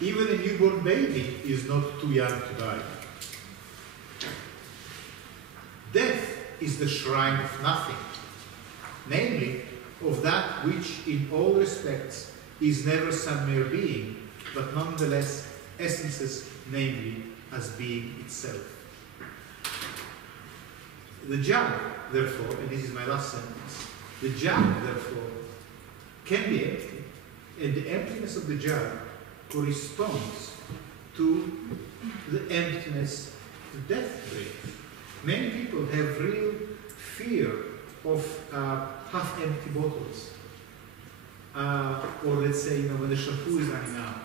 even a newborn baby is not too young to die. Death is the shrine of nothing, namely of that which in all respects is never some mere being, but nonetheless essences, namely as being itself. The jug, therefore, and this is my last sentence, the jug, therefore, can be empty, and the emptiness of the jug corresponds to the emptiness the death brings. Many people have real fear of half-empty bottles. Or let's say, when the shampoo is running out.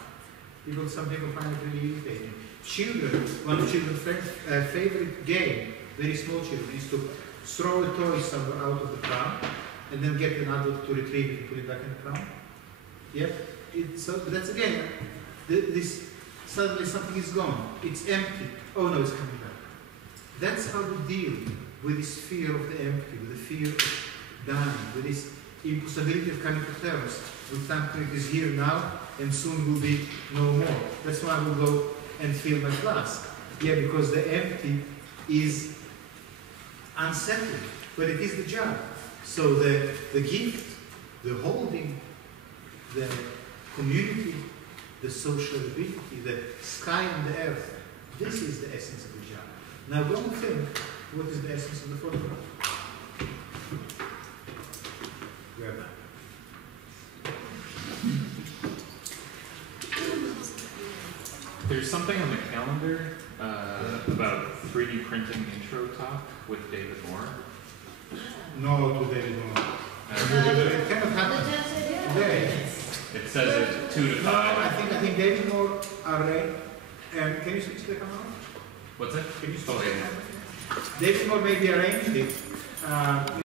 Some people find it really irritating. Children, one of children's favorite game, very small children, is to throw a toy somewhere out of the pram and then get an adult to retrieve it and put it back in the pram. Yep. So that's again, suddenly something is gone. It's empty. Oh no, it's coming back. That's how we deal with this fear of the empty, with the fear of dying, with this impossibility of coming to terms with something that is here now and soon will be no more. That's why I will go and fill my flask. Yeah, because the empty is unsettling, but it is the job. So the gift, the holding, the community, the social ability, the sky and the earth, this is the essence of the job. Now go and think, what is the essence of the photograph? We are back. There's something on the calendar about 3D printing intro talk with David Moore. No, to David Moore. It cannot happen today. It says it's 2 to 5. I think David Moore arranged. Can you switch the camera? What's that? Can you switch? Oh, yeah. David Moore maybe arranged it.